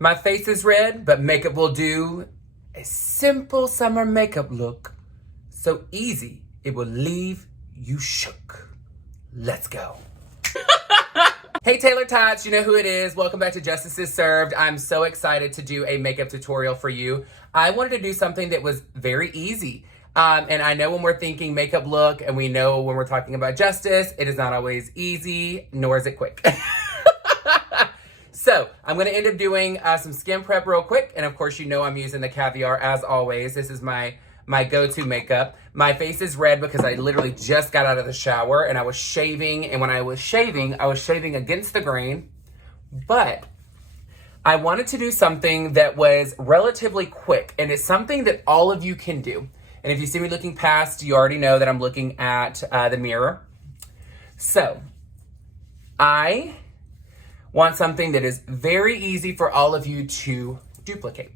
My face is red, but makeup will do. A simple summer makeup look. So easy, it will leave you shook. Let's go. Hey Taylor-tots, you know who it is. Welcome back to Justice is Served. I'm so excited to do a makeup tutorial for you. I wanted to do something that was very easy. And I know when we're thinking makeup look and we know when we're talking about justice, it is not always easy, nor is it quick. So I'm going to end up doing some skin prep real quick. And of course, you know I'm using the Caviar as always. This is my go-to makeup. My face is red because I literally just got out of the shower and I was shaving. And when I was shaving against the grain. But I wanted to do something that was relatively quick. And it's something that all of you can do. And if you see me looking past, you already know that I'm looking at the mirror. So I want something that is very easy for all of you to duplicate.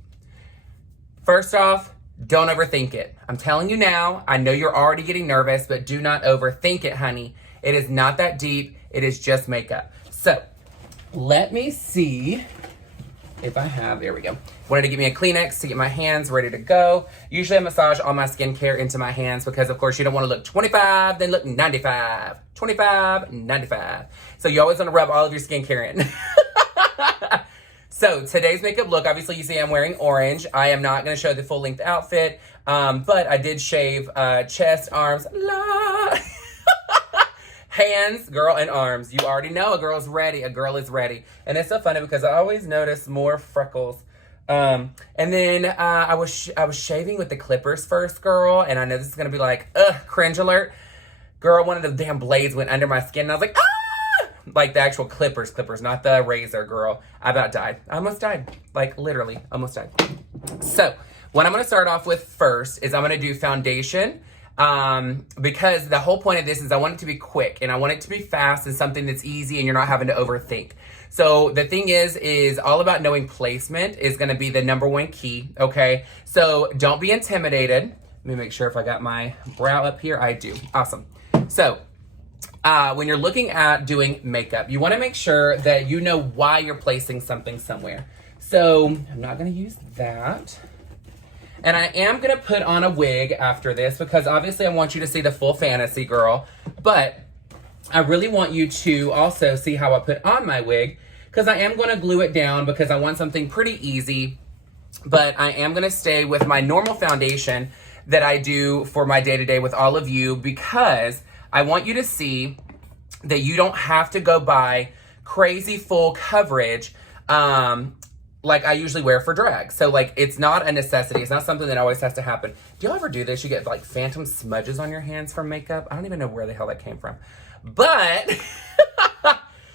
First off, don't overthink it. I'm telling you now, I know you're already getting nervous, but do not overthink it, honey. It is not that deep. It is just makeup. So let me see if I have, there we go. Wanted to get me a Kleenex to get my hands ready to go. Usually I massage all my skincare into my hands because of course you don't want to look 25, then look 95. 25, 95. So you always want to rub all of your skincare in. So today's makeup look, obviously you see I'm wearing orange. I am not going to show the full length outfit, but I did shave chest, arms, hands, girl, and arms. You already know a girl's ready. A girl is ready. And it's so funny because I always notice more freckles. And then I was shaving with the clippers first, girl. And I know this is going to be like, cringe alert. Girl, one of the damn blades went under my skin. And I was like, ah! Like the actual clippers, not the razor, girl. I about died. I almost died. Like literally, almost died. So what I'm going to start off with first is I'm going to do foundation. Because the whole point of this is I want it to be quick and I want it to be fast and something that's easy and you're not having to overthink. So the thing is all about knowing placement is going to be the number one key. Okay. So don't be intimidated. Let me make sure if I got my brow up here. I do. Awesome. So, when you're looking at doing makeup, you want to make sure that you know why you're placing something somewhere. So I'm not going to use that. And I am going to put on a wig after this because obviously I want you to see the full fantasy, girl. But I really want you to also see how I put on my wig because I am going to glue it down because I want something pretty easy. But I am going to stay with my normal foundation that I do for my day-to-day with all of you because I want you to see that you don't have to go buy crazy full coverage like I usually wear for drag. So like, it's not a necessity. It's not something that always has to happen. Do y'all ever do this? You get like phantom smudges on your hands from makeup. I don't even know where the hell that came from. But,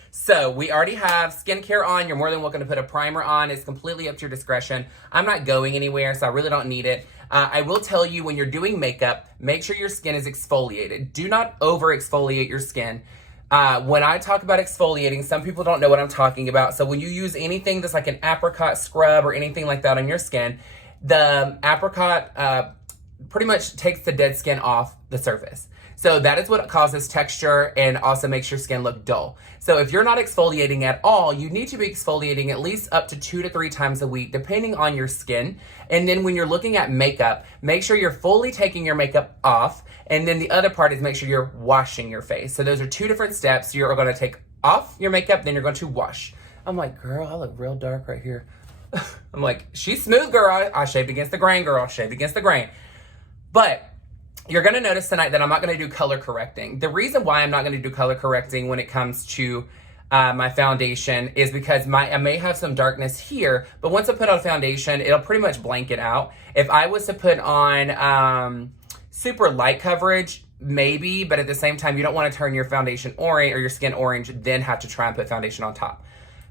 so we already have skincare on. You're more than welcome to put a primer on. It's completely up to your discretion. I'm not going anywhere, so I really don't need it. I will tell you when you're doing makeup, make sure your skin is exfoliated. Do not over exfoliate your skin. When I talk about exfoliating, some people don't know what I'm talking about. So when you use anything that's like an apricot scrub or anything like that on your skin, the apricot pretty much takes the dead skin off the surface. So that is what causes texture and also makes your skin look dull. So if you're not exfoliating at all, you need to be exfoliating at least up to 2 to 3 times a week, depending on your skin. And then when you're looking at makeup, make sure you're fully taking your makeup off. And then the other part is make sure you're washing your face. So those are 2 different steps. You're going to take off your makeup, then you're going to wash. I'm like, girl, I look real dark right here. I'm like, she's smooth, girl. I shaved against the grain, girl. Shaved against the grain. But you're going to notice tonight that I'm not going to do color correcting. The reason why I'm not going to do color correcting when it comes to my foundation is because I may have some darkness here, but once I put on foundation, it'll pretty much blank it out. If I was to put on super light coverage, maybe, but at the same time, you don't want to turn your foundation orange or your skin orange, then have to try and put foundation on top.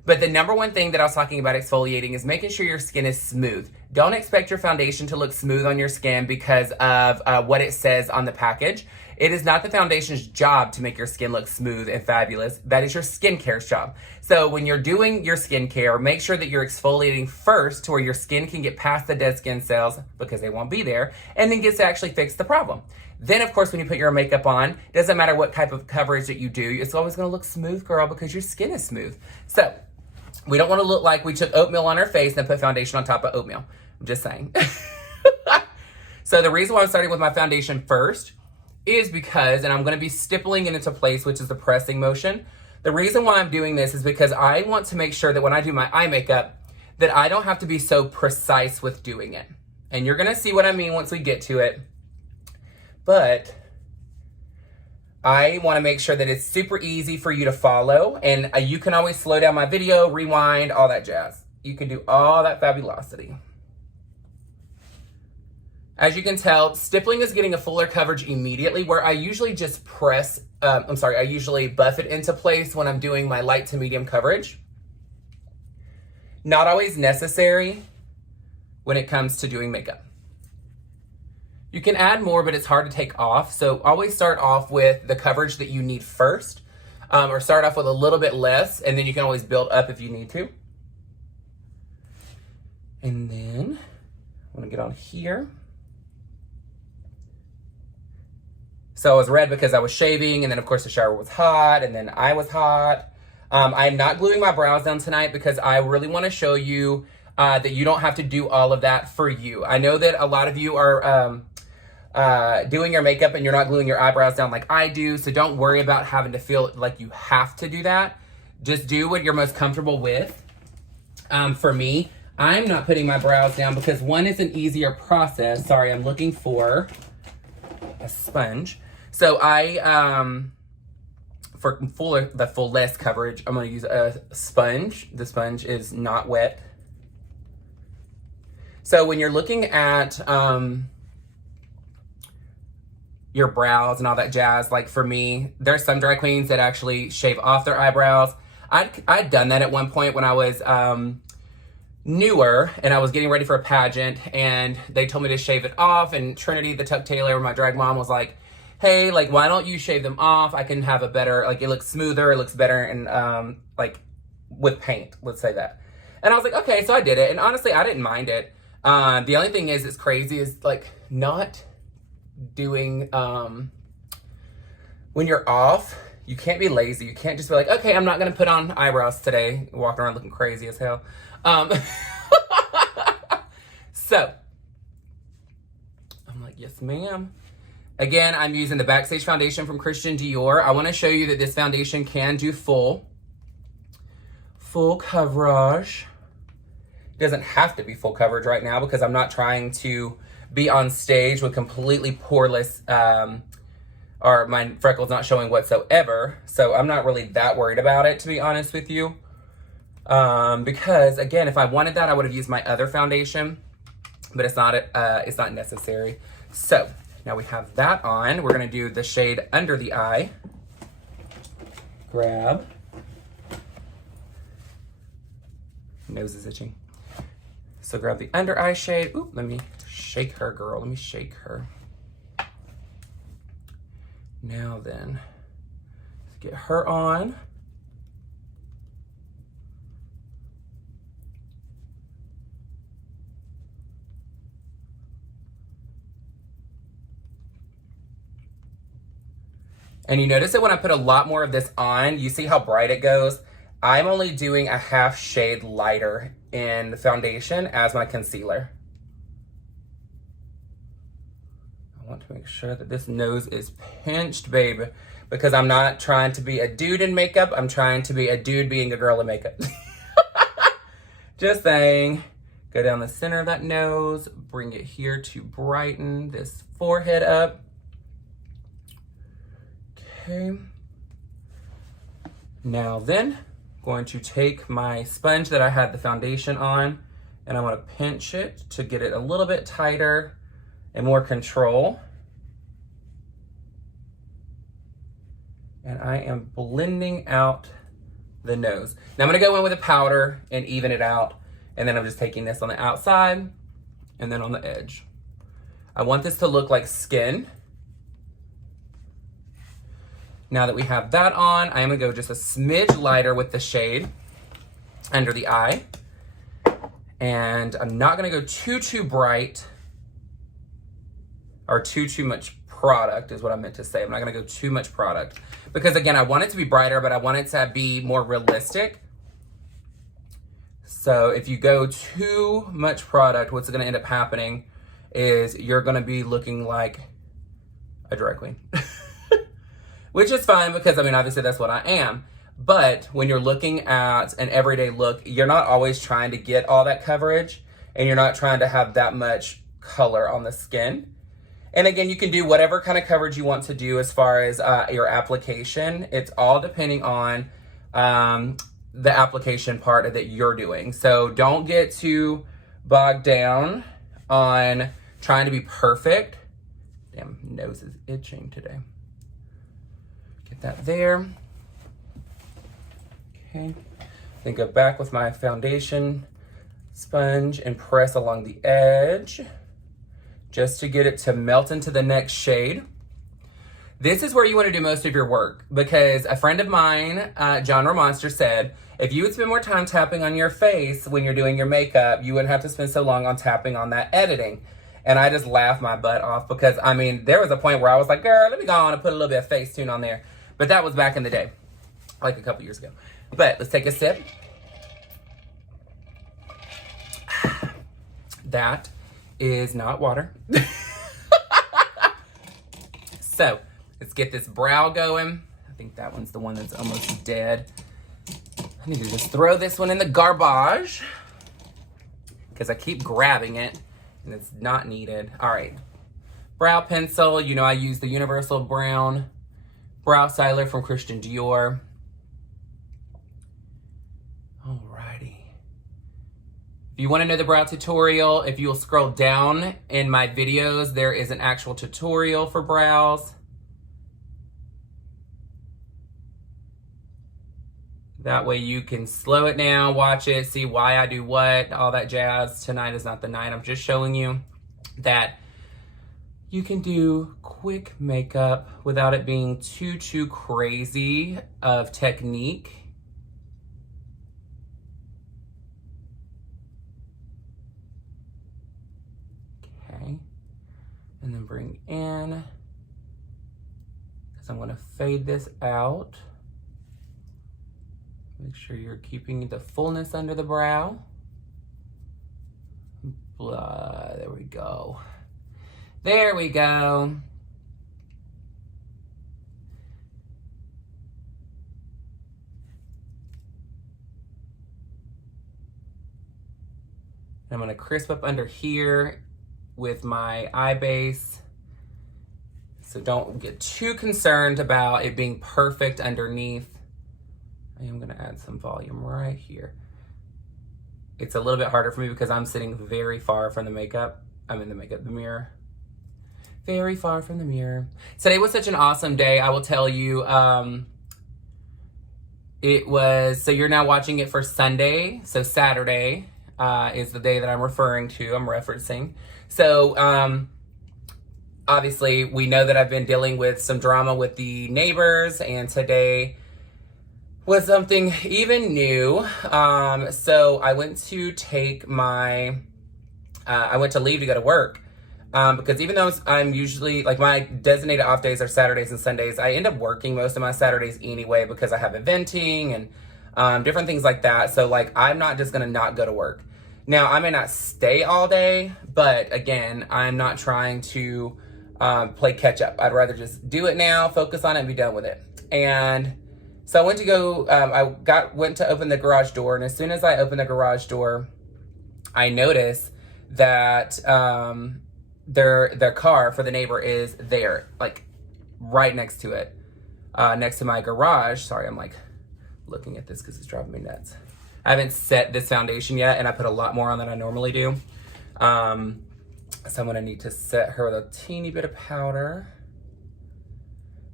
But the number one thing that I was talking about exfoliating is making sure your skin is smooth. Don't expect your foundation to look smooth on your skin because of what it says on the package. It is not the foundation's job to make your skin look smooth and fabulous. That is your skincare's job. So when you're doing your skincare, make sure that you're exfoliating first to where your skin can get past the dead skin cells because they won't be there, and then gets to actually fix the problem. Then, of course, when you put your makeup on, doesn't matter what type of coverage that you do, it's always going to look smooth, girl, because your skin is smooth. So We don't want to look like we took oatmeal on our face and put foundation on top of oatmeal. I'm just saying. So the reason why I'm starting with my foundation first is because, and I'm going to be stippling it into place, which is the pressing motion. The reason why I'm doing this is because I want to make sure that when I do my eye makeup, that I don't have to be so precise with doing it. And you're going to see what I mean once we get to it. But I want to make sure that it's super easy for you to follow. And you can always slow down my video, rewind, all that jazz. You can do all that fabulosity. As you can tell, stippling is getting a fuller coverage immediately, where I usually just I usually buff it into place when I'm doing my light to medium coverage. Not always necessary when it comes to doing makeup. You can add more, but it's hard to take off. So always start off with the coverage that you need first, or start off with a little bit less, and then you can always build up if you need to. And then I'm gonna get on here. So I was red because I was shaving, and then of course the shower was hot, and then I was hot. I'm not gluing my brows down tonight because I really want to show you that you don't have to do all of that for you. I know that a lot of you are doing your makeup and you're not gluing your eyebrows down like I do, so don't worry about having to feel like you have to do that. Just do what you're most comfortable with. For me, I'm not putting my brows down because one is an easier process. Sorry, I'm looking for a sponge. So for the full less coverage, I'm going to use a sponge. The sponge is not wet. So when you're looking at your brows and all that jazz, like for me, there's some drag queens that actually shave off their eyebrows. I'd done that at one point when I was newer and I was getting ready for a pageant, and they told me to shave it off, and Trinity, the Tuck Taylor, my drag mom, was like, hey, like, why don't you shave them off? I can have a better, like, it looks smoother, it looks better, and like with paint, let's say that. And I was like, okay, so I did it, and honestly, I didn't mind it. The only thing is, it's crazy, is like not doing, when you're off, you can't be lazy. You can't just be like, okay, I'm not gonna put on eyebrows today, walking around looking crazy as hell. So I'm like, yes, ma'am. Again, I'm using the Backstage foundation from Christian Dior. I want to show you that this foundation can do full coverage. It doesn't have to be full coverage right now because I'm not trying to be on stage with completely poreless, or my freckles not showing whatsoever. So I'm not really that worried about it, to be honest with you. Because again, if I wanted that, I would have used my other foundation, but it's not necessary. So now we have that on. We're gonna do the shade under the eye. Grab. Nose is itching. So grab the under eye shade. Ooh, let me shake her, girl. Let me shake her. Now then, let's get her on. And you notice that when I put a lot more of this on, you see how bright it goes? I'm only doing a half shade lighter in the foundation as my concealer. I want to make sure that this nose is pinched, baby, because I'm not trying to be a dude in makeup. I'm trying to be a dude being a girl in makeup. Just saying. Go down the center of that nose, bring it here to brighten this forehead up. Okay. Now then, going to take my sponge that I had the foundation on, and I want to pinch it to get it a little bit tighter and more control. And I am blending out the nose. Now I'm gonna go in with a powder and even it out, and then I'm just taking this on the outside and then on the edge. I want this to look like skin. Now that we have that on, I am gonna go just a smidge lighter with the shade under the eye. And I'm not gonna go too bright or too much product is what I meant to say. I'm not gonna go too much product because again, I want it to be brighter, but I want it to be more realistic. So if you go too much product, what's going to end up happening is you're going to be looking like a drag queen. Which is fine because, I mean, obviously that's what I am. But when you're looking at an everyday look, you're not always trying to get all that coverage, and you're not trying to have that much color on the skin. And again, you can do whatever kind of coverage you want to do as far as your application. It's all depending on the application part that you're doing. So don't get too bogged down on trying to be perfect. Damn, nose is itching today. Get that there. Okay. Then go back with my foundation sponge and press along the edge just to get it to melt into the next shade. This is where you want to do most of your work, because a friend of mine, John Romonster, said, if you would spend more time tapping on your face when you're doing your makeup, you wouldn't have to spend so long on tapping on that editing. And I just laughed my butt off because, I mean, there was a point where I was like, girl, let me go on and put a little bit of Facetune on there. But that was back in the day, like a couple years ago. But let's take a sip. That is not water. So let's get this brow going. I think that one's the one that's almost dead. I need to just throw this one in the garbage because I keep grabbing it and it's not needed. All right, brow pencil. You know, I use the Universal Brown Brow Styler from Christian Dior. Alrighty. If you want to know the brow tutorial, if you'll scroll down in my videos, there is an actual tutorial for brows. That way you can slow it down, watch it, see why I do what, all that jazz. Tonight is not the night. I'm just showing you that you can do quick makeup without it being too crazy of technique. Okay, and then bring in, because I'm gonna fade this out. Make sure you're keeping the fullness under the brow. There we go. There we go. I'm gonna crisp up under here with my eye base. So don't get too concerned about it being perfect underneath. I am gonna add some volume right here. It's a little bit harder for me because I'm sitting very far from the makeup. I'm in the mirror. Very far from the mirror. Today was such an awesome day, I will tell you. It was, so you're now watching it for Sunday. So Saturday is the day that I'm referencing. So obviously we know that I've been dealing with some drama with the neighbors, and today was something even new. So I went to take my, I went to leave to go to work. Because even though I'm usually, like, my designated off days are Saturdays and Sundays, I end up working most of my Saturdays anyway because I have eventing and different things like that. So, like, I'm not just gonna not go to work. Now, I may not stay all day, but again, I'm not trying to play catch up. I'd rather just do it now, focus on it, and be done with it. And so I went to go, went to open the garage door, and as soon as I opened the garage door, I noticed that their car for the neighbor is there, like right next to it, next to my garage. Sorry, I'm like looking at this because it's driving me nuts. I haven't set this foundation yet, and I put a lot more on than I normally do. So I'm gonna need to set her with a teeny bit of powder.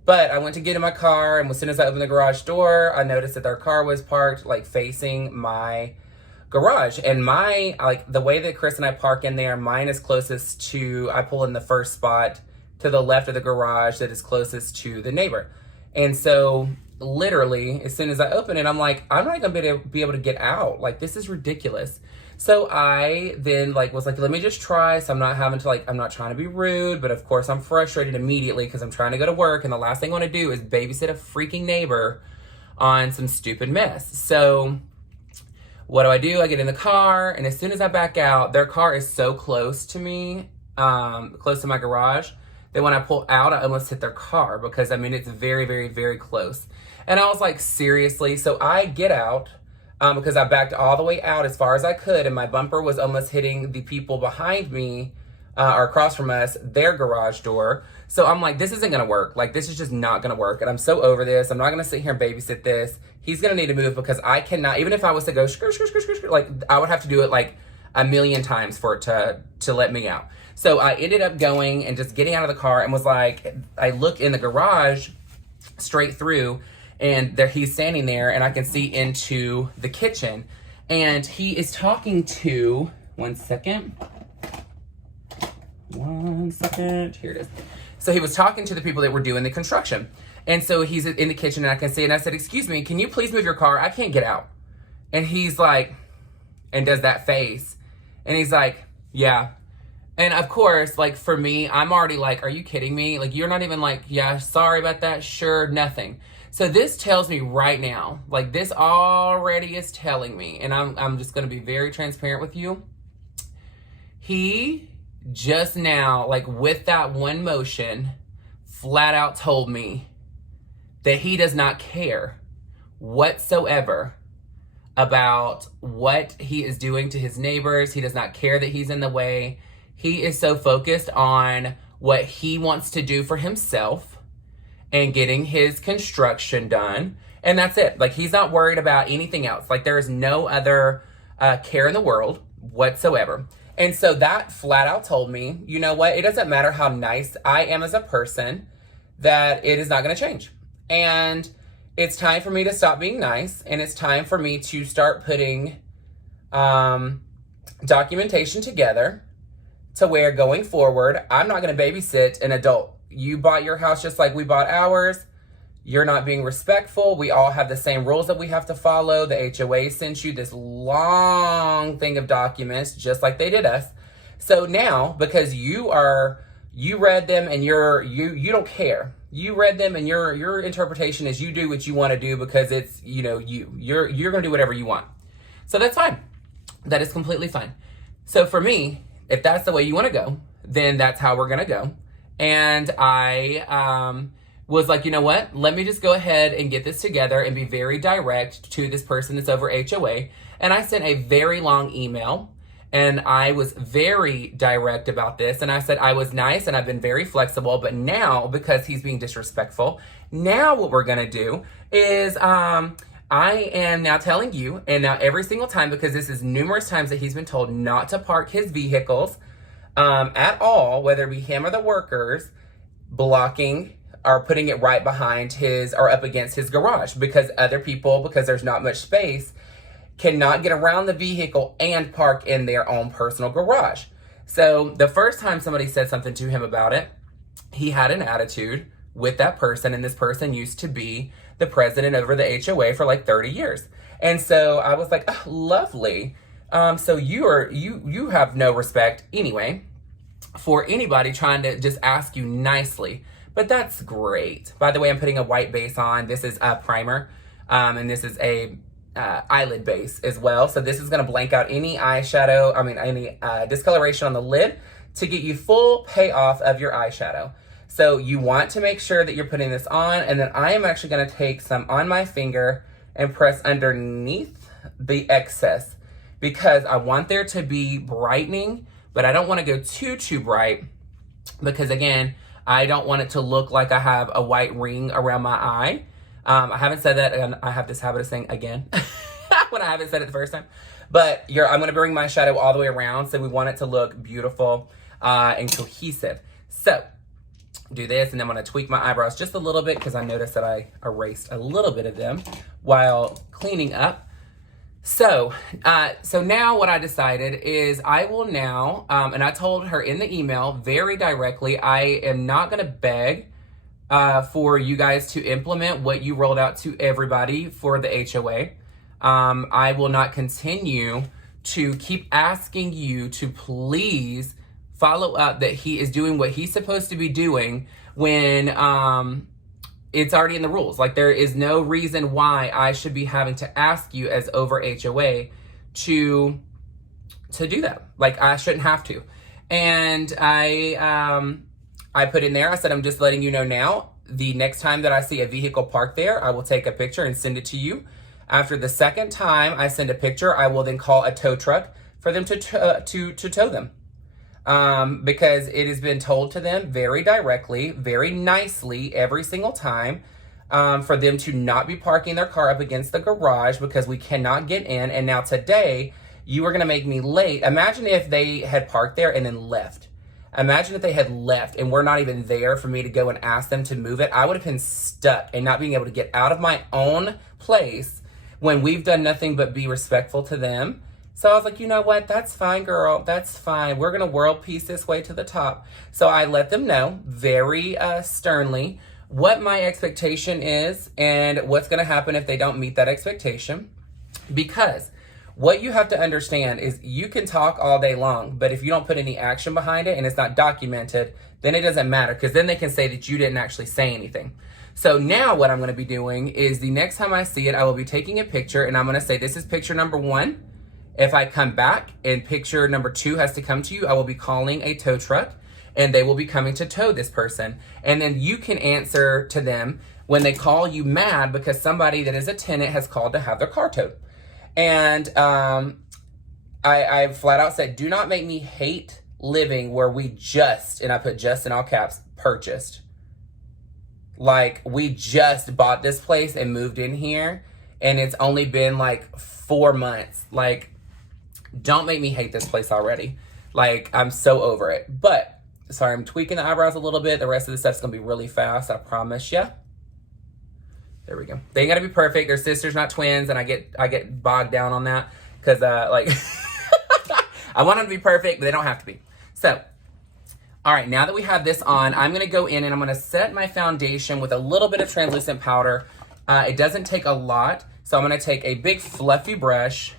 But I went to get in my car, and as soon as I opened the garage door, I noticed that their car was parked like facing my garage. And my, like, the way that Chris and I park in there, mine is closest to, I pull in the first spot to the left of the garage that is closest to the neighbor. And so literally, as soon as I open it, I'm like, I'm not gonna be able to get out. Like, this is ridiculous. So I then was like, let me just try. So I'm not having to, I'm not trying to be rude, but of course I'm frustrated immediately because I'm trying to go to work, and the last thing I want to do is babysit a freaking neighbor on some stupid mess. So what do? I get in the car, and as soon as I back out, their car is so close to me, close to my garage, that when I pull out, I almost hit their car because, I mean, it's very, very, very close. And I was like, seriously? So I get out because I backed all the way out as far as I could, and my bumper was almost hitting the people behind me or across from us, their garage door. So I'm like, this isn't gonna work. Like, this is just not gonna work. And I'm so over this. I'm not gonna sit here and babysit this. He's gonna need to move because I cannot, even if I was to go like, I would have to do it like a million times for it to let me out. So I ended up going and just getting out of the car and was like, I look in the garage straight through, and there he's standing there, and I can see into the kitchen, and he is talking to, one second, here it is. So he was talking to the people that were doing the construction. And so he's in the kitchen, and I can see, and I said, excuse me, can you please move your car? I can't get out. And he's like, and does that face. And he's like, yeah. And of course, like for me, I'm already like, are you kidding me? Like, you're not even like, yeah, sorry about that. Sure, nothing. So this tells me right now, like this already is telling me, and I'm just going to be very transparent with you. He just now, like with that one motion, flat out told me that he does not care whatsoever about what he is doing to his neighbors. He does not care that he's in the way. He is so focused on what he wants to do for himself and getting his construction done. And that's it. Like, he's not worried about anything else. Like, there is no other care in the world whatsoever. And so that flat out told me, you know what? It doesn't matter how nice I am as a person, that it is not going to change. And it's time for me to stop being nice. And it's time for me to start putting documentation together to where going forward, I'm not going to babysit an adult. You bought your house just like we bought ours. You're not being respectful. We all have the same rules that we have to follow. The HOA sent you this long thing of documents, just like they did us. So now, because you read them and you don't care. You read them and your interpretation is you do what you want to do because it's, you're going to do whatever you want. So that's fine. That is completely fine. So for me, if that's the way you want to go, then that's how we're going to go. And I was like, you know what? Let me just go ahead and get this together and be very direct to this person that's over HOA. And I sent a very long email, and I was very direct about this. And I said, I was nice and I've been very flexible, but now, because he's being disrespectful, now what we're going to do is I am now telling you, and now every single time, because this is numerous times that he's been told not to park his vehicles at all, whether it be him or the workers, blocking or putting it right behind his or up against his garage, because other people, because there's not much space, cannot get around the vehicle and park in their own personal garage. So the first time somebody said something to him about it, he had an attitude with that person, and this person used to be the president over the HOA for like 30 years. And so I was like, oh, lovely. So you have no respect anyway for anybody trying to just ask you nicely. But that's great. By the way, I'm putting a white base on. This is a primer, and this is a eyelid base as well. So this is going to blank out any eyeshadow, any discoloration on the lid to get you full payoff of your eyeshadow. So you want to make sure that you're putting this on, and then I am actually going to take some on my finger and press underneath the excess, because I want there to be brightening, but I don't want to go too bright, because again, I don't want it to look like I have a white ring around my eye. I haven't said that, and I have this habit of saying again when I haven't said it the first time. But I'm going to bring my shadow all the way around, so we want it to look beautiful and cohesive. So do this, and then I'm going to tweak my eyebrows just a little bit, because I noticed that I erased a little bit of them while cleaning up. So now what I decided is I will now, and I told her in the email very directly, I am not going to beg for you guys to implement what you rolled out to everybody for the HOA. I will not continue to keep asking you to please follow up that he is doing what he's supposed to be doing when it's already in the rules. Like, there is no reason why I should be having to ask you as over HOA to do that. Like, I shouldn't have to. And I put in there, I said, I'm just letting you know now, the next time that I see a vehicle parked there, I will take a picture and send it to you. After the second time I send a picture, I will then call a tow truck for them to tow them. Because it has been told to them very directly, very nicely every single time, for them to not be parking their car up against the garage because we cannot get in. And now today, you were going to make me late. Imagine if they had parked there and then left. Imagine if they had left and we're not even there for me to go and ask them to move it. I would have been stuck and not being able to get out of my own place when we've done nothing but be respectful to them. So I was like, you know what? That's fine, girl. That's fine. We're going to world peace this way to the top. So I let them know very sternly what my expectation is and what's going to happen if they don't meet that expectation. Because what you have to understand is you can talk all day long, but if you don't put any action behind it and it's not documented, then it doesn't matter, because then they can say that you didn't actually say anything. So now what I'm going to be doing is the next time I see it, I will be taking a picture and I'm going to say, this is picture number 1. If I come back and picture number 2 has to come to you, I will be calling a tow truck and they will be coming to tow this person. And then you can answer to them when they call you mad because somebody that is a tenant has called to have their car towed. And I flat out said, do not make me hate living where we just, and I put just in all caps, purchased. Like, we just bought this place and moved in here, and it's only been like 4 months. Like, don't make me hate this place already. Like, I'm so over it. But, sorry, I'm tweaking the eyebrows a little bit. The rest of the stuff's gonna be really fast, I promise ya. There we go. They ain't gotta be perfect. They're sisters, not twins, and I get bogged down on that because like I want them to be perfect, but they don't have to be. So, all right, now that we have this on, I'm gonna go in and I'm gonna set my foundation with a little bit of translucent powder. It doesn't take a lot, so I'm gonna take a big fluffy brush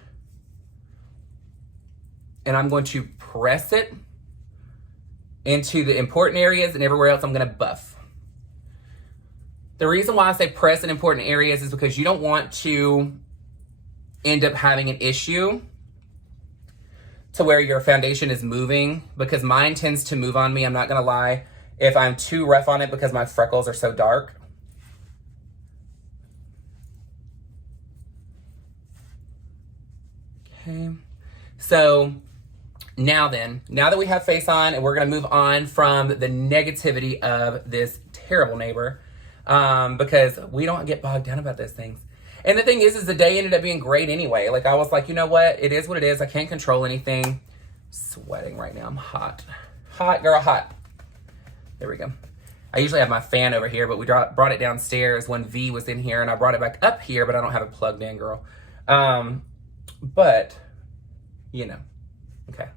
and I'm going to press it into the important areas, and everywhere else I'm gonna buff. The reason why I say press in important areas is because you don't want to end up having an issue to where your foundation is moving, because mine tends to move on me, I'm not gonna lie, if I'm too rough on it because my freckles are so dark. Okay, so now that we have face on, and we're gonna move on from the negativity of this terrible neighbor, because we don't get bogged down about those things. And the thing is the day ended up being great anyway. Like, I was like, you know what? It is what it is. I can't control anything. I'm sweating right now. I'm hot. Hot, girl, hot. There we go. I usually have my fan over here, but we brought it downstairs when V was in here, and I brought it back up here, but I don't have it plugged in, girl. But, you know. Okay.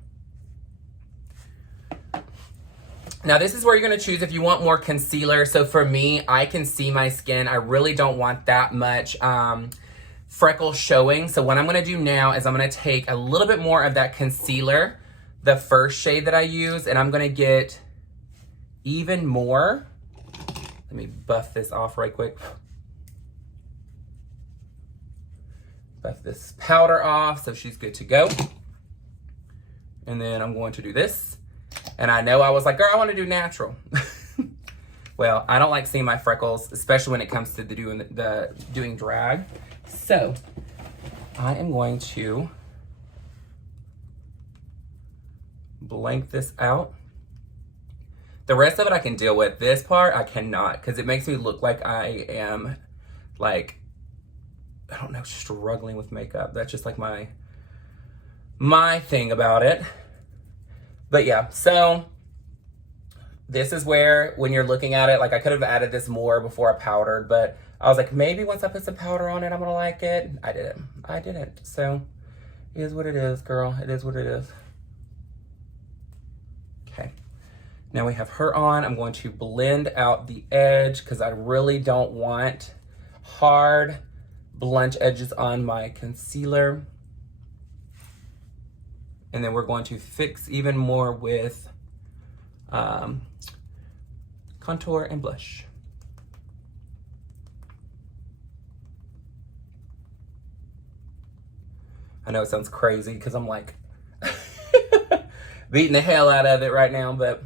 Now, this is where you're going to choose if you want more concealer. So for me, I can see my skin. I really don't want that much freckle showing. So what I'm going to do now is I'm going to take a little bit more of that concealer, the first shade that I use, and I'm going to get even more. Let me buff this off right quick. Buff this powder off so she's good to go. And then I'm going to do this. And I know I was like, girl, I want to do natural. Well, I don't like seeing my freckles, especially when it comes to doing drag. So I am going to blank this out. The rest of it I can deal with. This part I cannot, because it makes me look like I am, like, I don't know, struggling with makeup. That's just like my thing about it. But yeah, so this is where, when you're looking at it, like, I could have added this more before I powdered, but I was like, maybe once I put some powder on it, I'm gonna like it. I didn't. So it is what it is, girl. It is what it is. Okay. Now we have her on. I'm going to blend out the edge because I really don't want hard, blunt edges on my concealer. And then we're going to fix even more with contour and blush. I know it sounds crazy because I'm like beating the hell out of it right now, but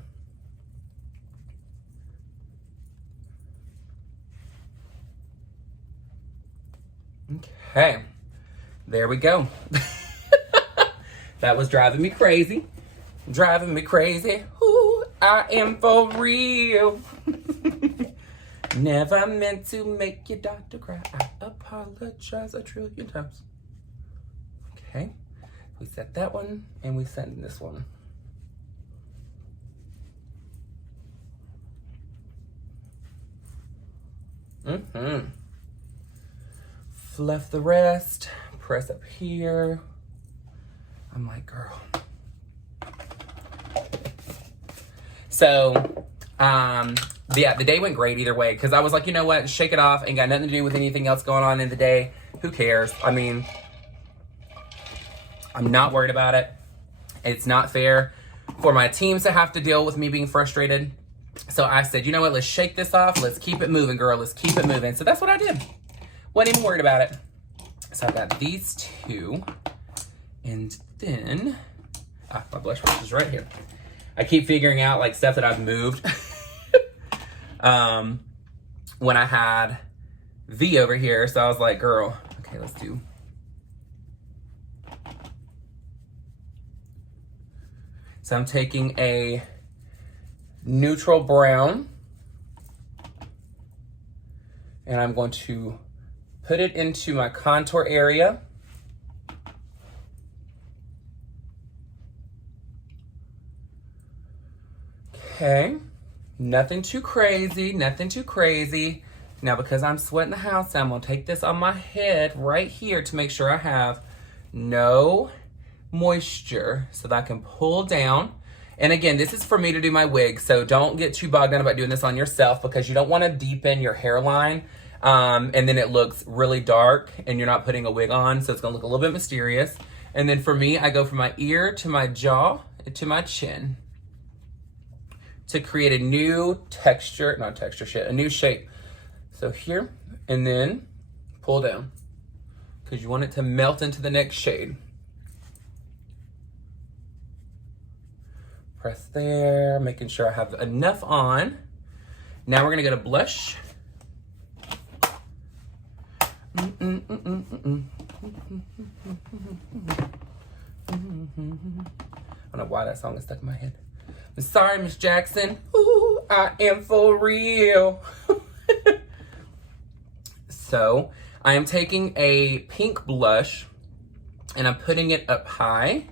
okay, there we go. That was driving me crazy. Driving me crazy. Ooh, I am for real. Never meant to make your doctor cry. I apologize a trillion times. Okay, we set that one and we set this one. Fluff the rest, press up here. I'm like, girl. So, yeah, the day went great either way, because I was like, you know what, shake it off, ain't got nothing to do with anything else going on in the day. Who cares? I mean, I'm not worried about it. It's not fair for my teams to have to deal with me being frustrated. So I said, you know what, let's shake this off. Let's keep it moving, girl. Let's keep it moving. So that's what I did. Wasn't even worried about it. So I got these two. And then, my blush brush is right here. I keep figuring out like stuff that I've moved. When I had V over here. So I was like, girl, okay, let's do. So I'm taking a neutral brown and I'm going to put it into my contour area. Okay, nothing too crazy, nothing too crazy. Now because I'm sweating the house, I'm gonna take this on my head right here to make sure I have no moisture so that I can pull down. And again, this is for me to do my wig, so don't get too bogged down about doing this on yourself because you don't want to deepen your hairline and then it looks really dark and you're not putting a wig on, so it's gonna look a little bit mysterious. And then for me, I go from my ear to my jaw to my chin to create a new texture, not texture shit, a new shape. So here, and then pull down because you want it to melt into the next shade. Press there, making sure I have enough on. Now we're gonna go to blush. I don't know why that song is stuck in my head. I'm sorry, Miss Jackson. Ooh, I am for real. So I am taking a pink blush and I'm putting it up high.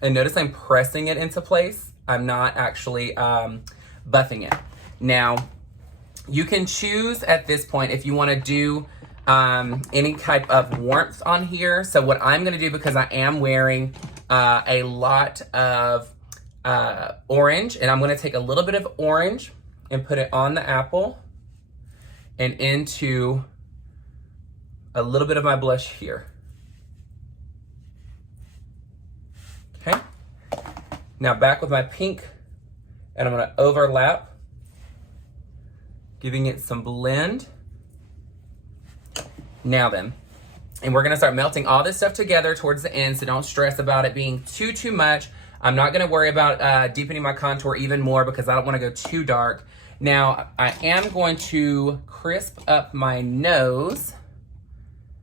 And notice I'm pressing it into place. I'm not actually buffing it. Now, you can choose at this point if you want to do any type of warmth on here. So what I'm going to do, because I am wearing a lot of orange, and I'm going to take a little bit of orange and put it on the apple and into a little bit of my blush here. Okay. Now back with my pink, and I'm going to overlap, giving it some blend. Now then, and we're gonna start melting all this stuff together towards the end, so don't stress about it being too much. I'm not gonna worry about deepening my contour even more because I don't wanna go too dark. Now, I am going to crisp up my nose.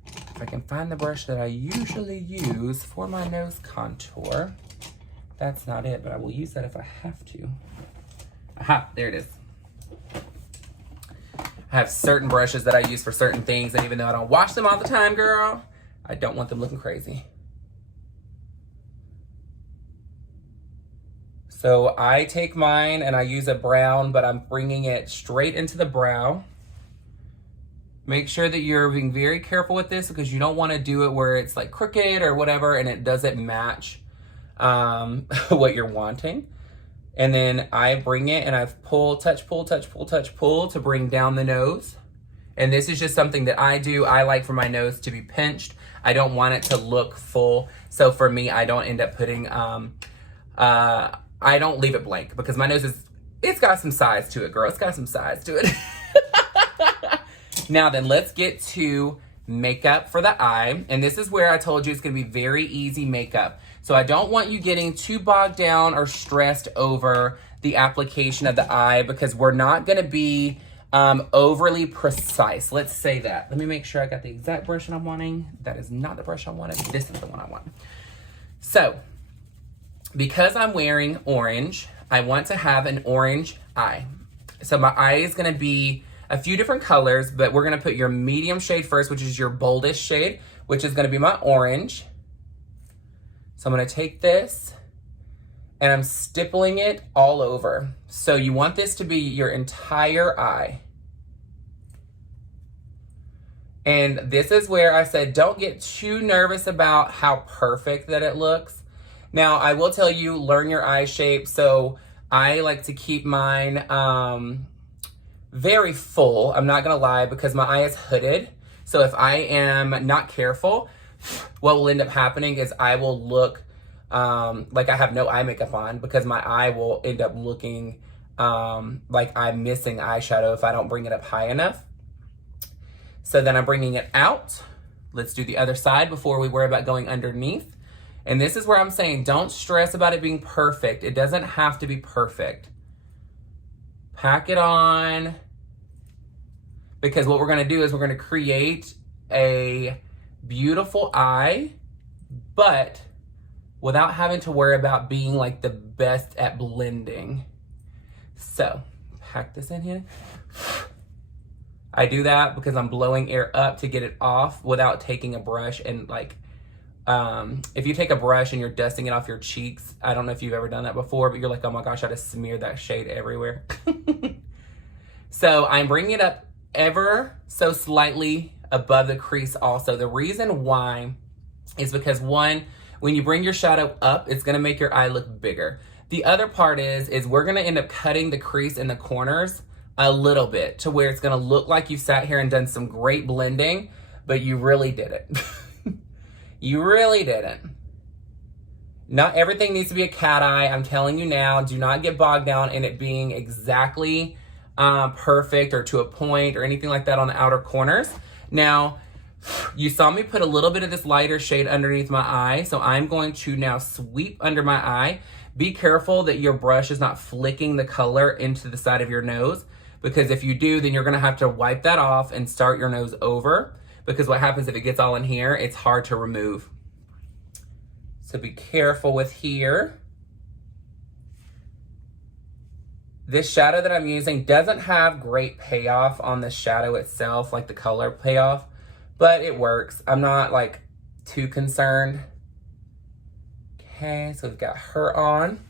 If I can find the brush that I usually use for my nose contour. That's not it, but I will use that if I have to. Aha, there it is. I have certain brushes that I use for certain things, and even though I don't wash them all the time, girl, I don't want them looking crazy. So I take mine and I use a brown, but I'm bringing it straight into the brow. Make sure that you're being very careful with this because you don't want to do it where it's like crooked or whatever and it doesn't match what you're wanting. And then I bring it and I pull, touch, pull, touch, pull, touch, pull to bring down the nose. And this is just something that I do. I like for my nose to be pinched. I don't want it to look full. So for me, I don't end up putting, I don't leave it blank because my nose is, it's got some size to it, girl. It's got some size to it. Now then, let's get to makeup for the eye. And this is where I told you it's gonna be very easy makeup. So I don't want you getting too bogged down or stressed over the application of the eye because we're not gonna be overly precise. Let's say that. Let me make sure I got the exact brush that I'm wanting. That is not the brush I wanted. This is the one I want. So, because I'm wearing orange, I want to have an orange eye. So my eye is gonna be a few different colors, but we're gonna put your medium shade first, which is your boldest shade, which is gonna be my orange. So I'm gonna take this and I'm stippling it all over. So you want this to be your entire eye. And this is where I said, don't get too nervous about how perfect that it looks. Now, I will tell you, learn your eye shape. So I like to keep mine very full. I'm not gonna lie, because my eye is hooded. So if I am not careful, what will end up happening is I will look like I have no eye makeup on, because my eye will end up looking like I'm missing eyeshadow if I don't bring it up high enough. So then I'm bringing it out. Let's do the other side before we worry about going underneath. And this is where I'm saying, don't stress about it being perfect. It doesn't have to be perfect. Pack it on. Because what we're gonna do is we're gonna create a beautiful eye, but without having to worry about being like the best at blending. So, pack this in here. I do that because I'm blowing air up to get it off without taking a brush and like, if you take a brush and you're dusting it off your cheeks, I don't know if you've ever done that before, but you're like, oh my gosh, I just smeared that shade everywhere. So I'm bringing it up ever so slightly above the crease also. The reason why is because one, when you bring your shadow up, it's gonna make your eye look bigger. The other part is we're gonna end up cutting the crease in the corners a little bit to where it's gonna look like you sat here and done some great blending, but you really didn't. You really didn't. Not everything needs to be a cat eye. I'm telling you now, do not get bogged down in it being exactly perfect or to a point or anything like that on the outer corners. Now, you saw me put a little bit of this lighter shade underneath my eye, so I'm going to now sweep under my eye. Be careful that your brush is not flicking the color into the side of your nose, because if you do, then you're gonna have to wipe that off and start your nose over, because what happens if it gets all in here, it's hard to remove. So be careful with here. This shadow that I'm using doesn't have great payoff on the shadow itself, like the color payoff, but it works. I'm not like too concerned. Okay, so we've got her on.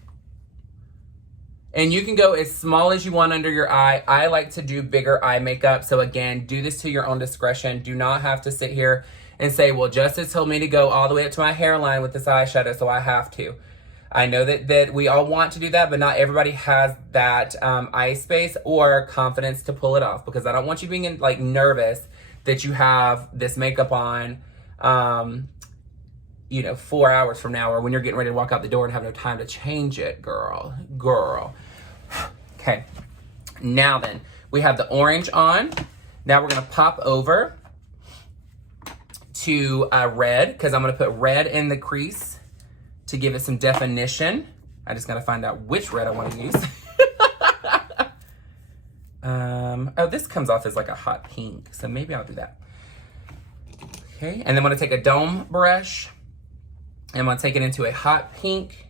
And you can go as small as you want under your eye. I like to do bigger eye makeup. So again, do this to your own discretion. Do not have to sit here and say, well, Justice told me to go all the way up to my hairline with this eyeshadow, so I have to. I know that we all want to do that, but not everybody has that eye space or confidence to pull it off, because I don't want you being like nervous that you have this makeup on, you know, 4 hours from now, or when you're getting ready to walk out the door and have no time to change it, girl. Okay, now then, we have the orange on. Now we're gonna pop over to red, because I'm gonna put red in the crease to give it some definition. I just gotta find out which red I wanna use. Oh, this comes off as like a hot pink, so maybe I'll do that. Okay, and then I'm gonna take a dome brush, and I'm gonna take it into a hot pink,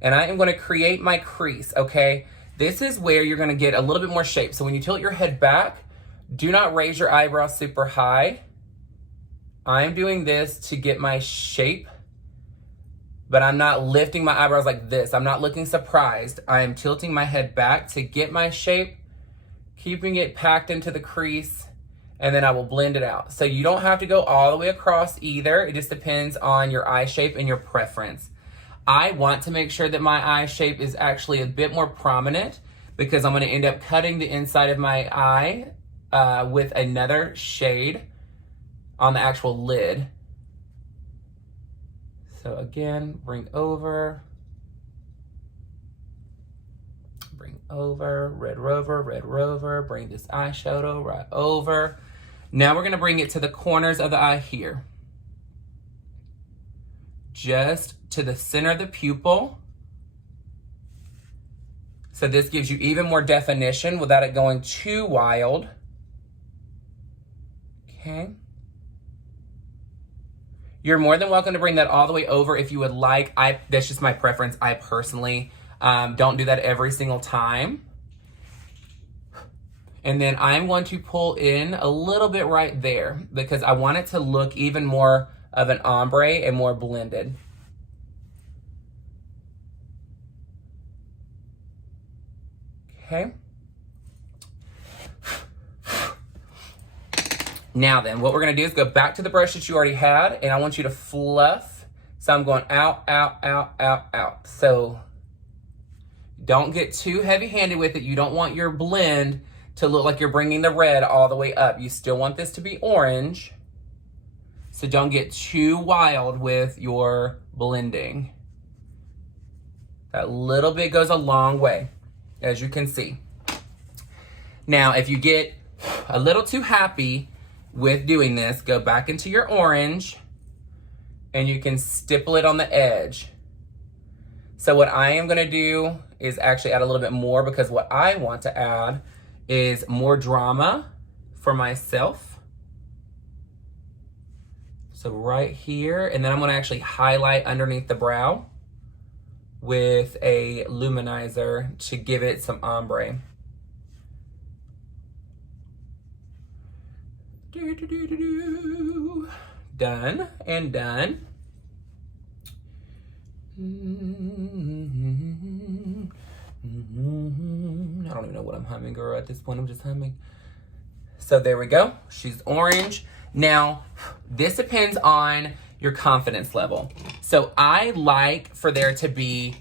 and I am gonna create my crease, okay? This is where you're gonna get a little bit more shape. So when you tilt your head back, do not raise your eyebrows super high. I'm doing this to get my shape, but I'm not lifting my eyebrows like this. I'm not looking surprised. I am tilting my head back to get my shape, keeping it packed into the crease, and then I will blend it out. So you don't have to go all the way across either. It just depends on your eye shape and your preference. I want to make sure that my eye shape is actually a bit more prominent, because I'm gonna end up cutting the inside of my eye with another shade on the actual lid. So again, bring over, bring over, red rover, bring this eyeshadow right over. Now we're gonna bring it to the corners of the eye here. Just to the center of the pupil. So this gives you even more definition without it going too wild. Okay. You're more than welcome to bring that all the way over if you would like. That's just my preference. I personally don't do that every single time. And then I'm going to pull in a little bit right there because I want it to look even more of an ombre and more blended. Okay. Now then, what we're gonna do is go back to the brush that you already had, and I want you to fluff. So I'm going out, out, out, out, out. So don't get too heavy-handed with it. You don't want your blend to look like you're bringing the red all the way up. You still want this to be orange. So don't get too wild with your blending. That little bit goes a long way, as you can see. Now, if you get a little too happy with doing this, go back into your orange and you can stipple it on the edge. So what I am gonna do is actually add a little bit more because what I want to add is more drama for myself. So right here, and then I'm gonna actually highlight underneath the brow with a luminizer to give it some ombre. Done and done. I don't even know what I'm humming, girl. At this point, I'm just humming. So there we go. She's orange. Now, this depends on your confidence level. So I like for there to be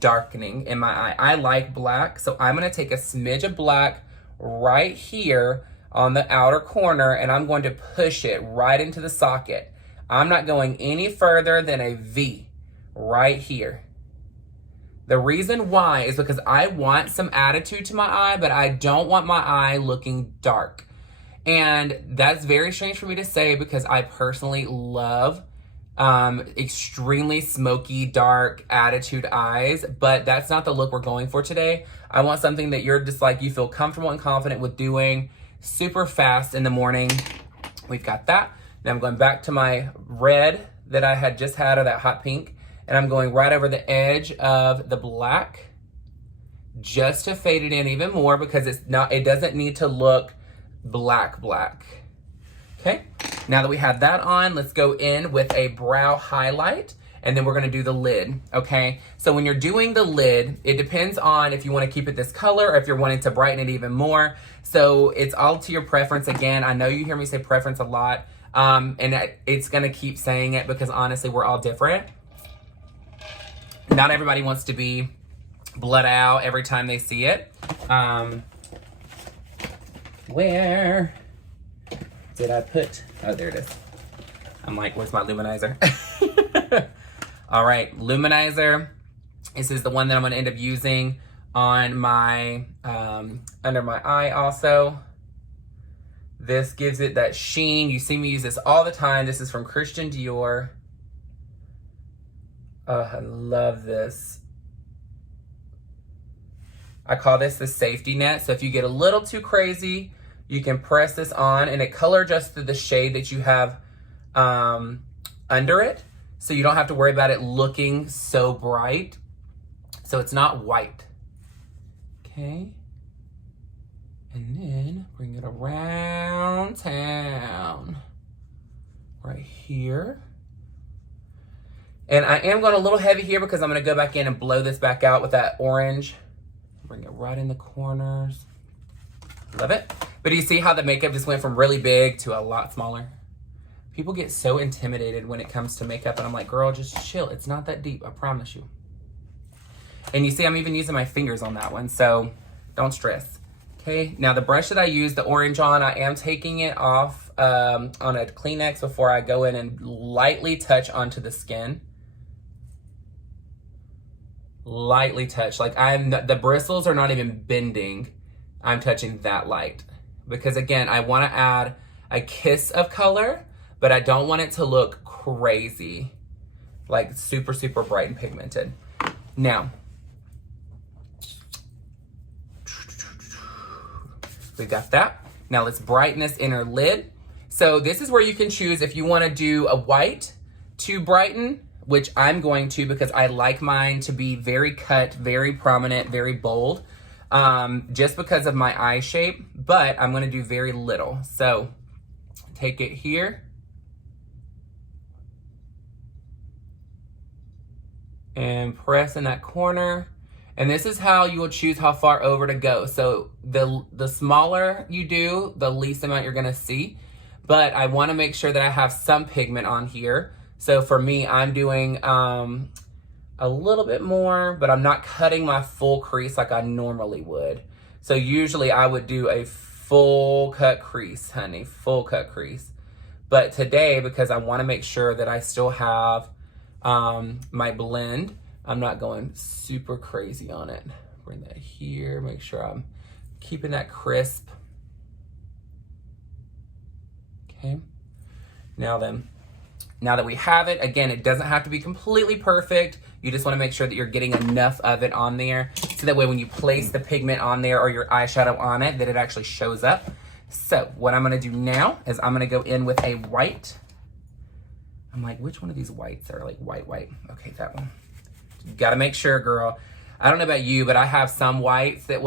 darkening in my eye. I like black, so I'm gonna take a smidge of black right here on the outer corner, and I'm going to push it right into the socket. I'm not going any further than a V right here. The reason why is because I want some attitude to my eye, but I don't want my eye looking dark. And that's very strange for me to say because I personally love extremely smoky, dark attitude eyes, but that's not the look we're going for today. I want something that you're just like, you feel comfortable and confident with doing super fast in the morning. We've got that. Now I'm going back to my red that I had just had, or that hot pink, and I'm going right over the edge of the black just to fade it in even more because it doesn't need to look black. Okay, now that we have that on, let's go in with a brow highlight, and then we're gonna do the lid, okay? So when you're doing the lid, it depends on if you wanna keep it this color or if you're wanting to brighten it even more. So it's all to your preference. Again, I know you hear me say preference a lot, and it's gonna keep saying it because honestly, we're all different. Not everybody wants to be bled out every time they see it. Where did I put? Oh, there it is. I'm like, where's my luminizer? All right, luminizer. This is the one that I'm gonna end up using on my, under my eye also. This gives it that sheen. You see me use this all the time. This is from Christian Dior. Oh, I love this. I call this the safety net. So if you get a little too crazy, you can press this on and it color adjusts to the shade that you have under it. So you don't have to worry about it looking so bright. So it's not white. Okay. And then bring it around town. Right here. And I am going a little heavy here because I'm going to go back in and blow this back out with that orange. Bring it right in the corners. Love it. But do you see how the makeup just went from really big to a lot smaller? People get so intimidated when it comes to makeup, and I'm like, girl, just chill. It's not that deep, I promise you. And you see, I'm even using my fingers on that one, so don't stress. Okay, now the brush that I use, the orange on, I am taking it off on a Kleenex before I go in and lightly touch onto the skin. lightly touch. Like the bristles are not even bending. I'm touching that light. Because again, I want to add a kiss of color, but I don't want it to look crazy. Like super, super bright and pigmented. Now, we got that. Now let's brighten this inner lid. So this is where you can choose if you want to do a white to brighten, which I'm going to because I like mine to be very cut, very prominent, very bold, just because of my eye shape, but I'm going to do very little. So take it here and press in that corner. And this is how you will choose how far over to go. So the smaller you do, the least amount you're going to see. But I want to make sure that I have some pigment on here. So for me, I'm doing a little bit more, but I'm not cutting my full crease like I normally would. So usually I would do a full cut crease, honey, full cut crease. But today, because I want to make sure that I still have my blend, I'm not going super crazy on it. Bring that here, make sure I'm keeping that crisp. Okay, now then, now that we have it, again, it doesn't have to be completely perfect. You just want to make sure that you're getting enough of it on there so that way when you place the pigment on there or your eyeshadow on it, that it actually shows up. So what I'm going to do now is I'm going to go in with a white. I'm like, which one of these whites are like white? Okay, that one. You got to make sure, girl. I don't know about you, but I have some whites that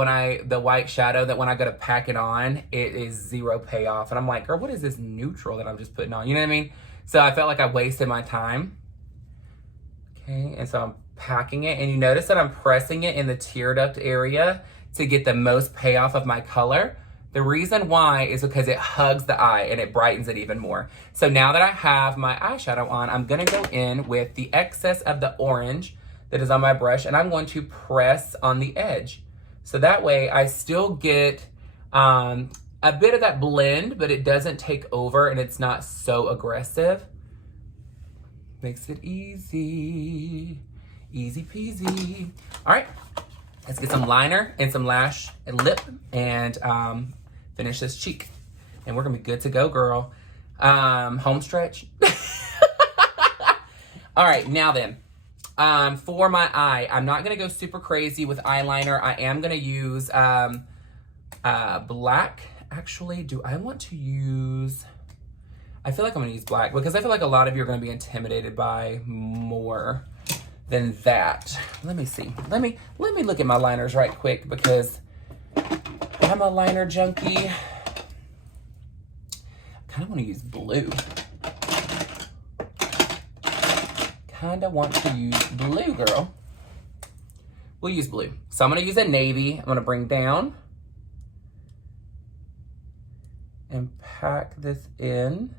the white shadow that when I go to pack it on, it is zero payoff. And I'm like, girl, what is this neutral that I'm just putting on? You know what I mean? So I felt like I wasted my time. Okay, and so I'm packing it. And you notice that I'm pressing it in the tear duct area to get the most payoff of my color. The reason why is because it hugs the eye and it brightens it even more. So now that I have my eyeshadow on, I'm gonna go in with the excess of the orange that is on my brush, and I'm going to press on the edge. So that way I still get a bit of that blend, but it doesn't take over and it's not so aggressive. Makes it easy, easy peasy. All right, let's get some liner and some lash and lip and finish this cheek. And we're gonna be good to go, girl. Home stretch. All right, now then. For my eye, I'm not going to go super crazy with eyeliner. I am going to use black. Actually, do I want to use... I feel like I'm going to use black because I feel like a lot of you are going to be intimidated by more than that. Let me see. Let me look at my liners right quick because I'm a liner junkie. I kind of want to use blue. Kinda want to use blue, girl. We'll use blue. So I'm gonna use a navy. I'm gonna bring down and pack this in.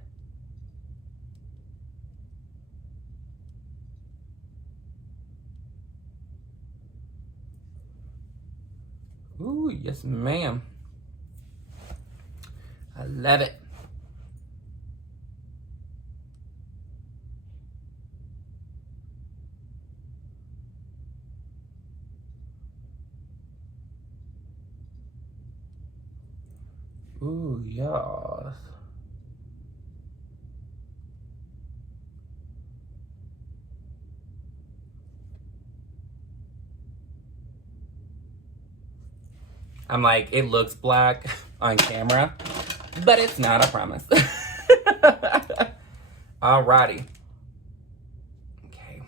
Ooh, yes, ma'am. I love it. Ooh, yes. I'm like, it looks black on camera, but it's not, I promise. Alrighty. Okay.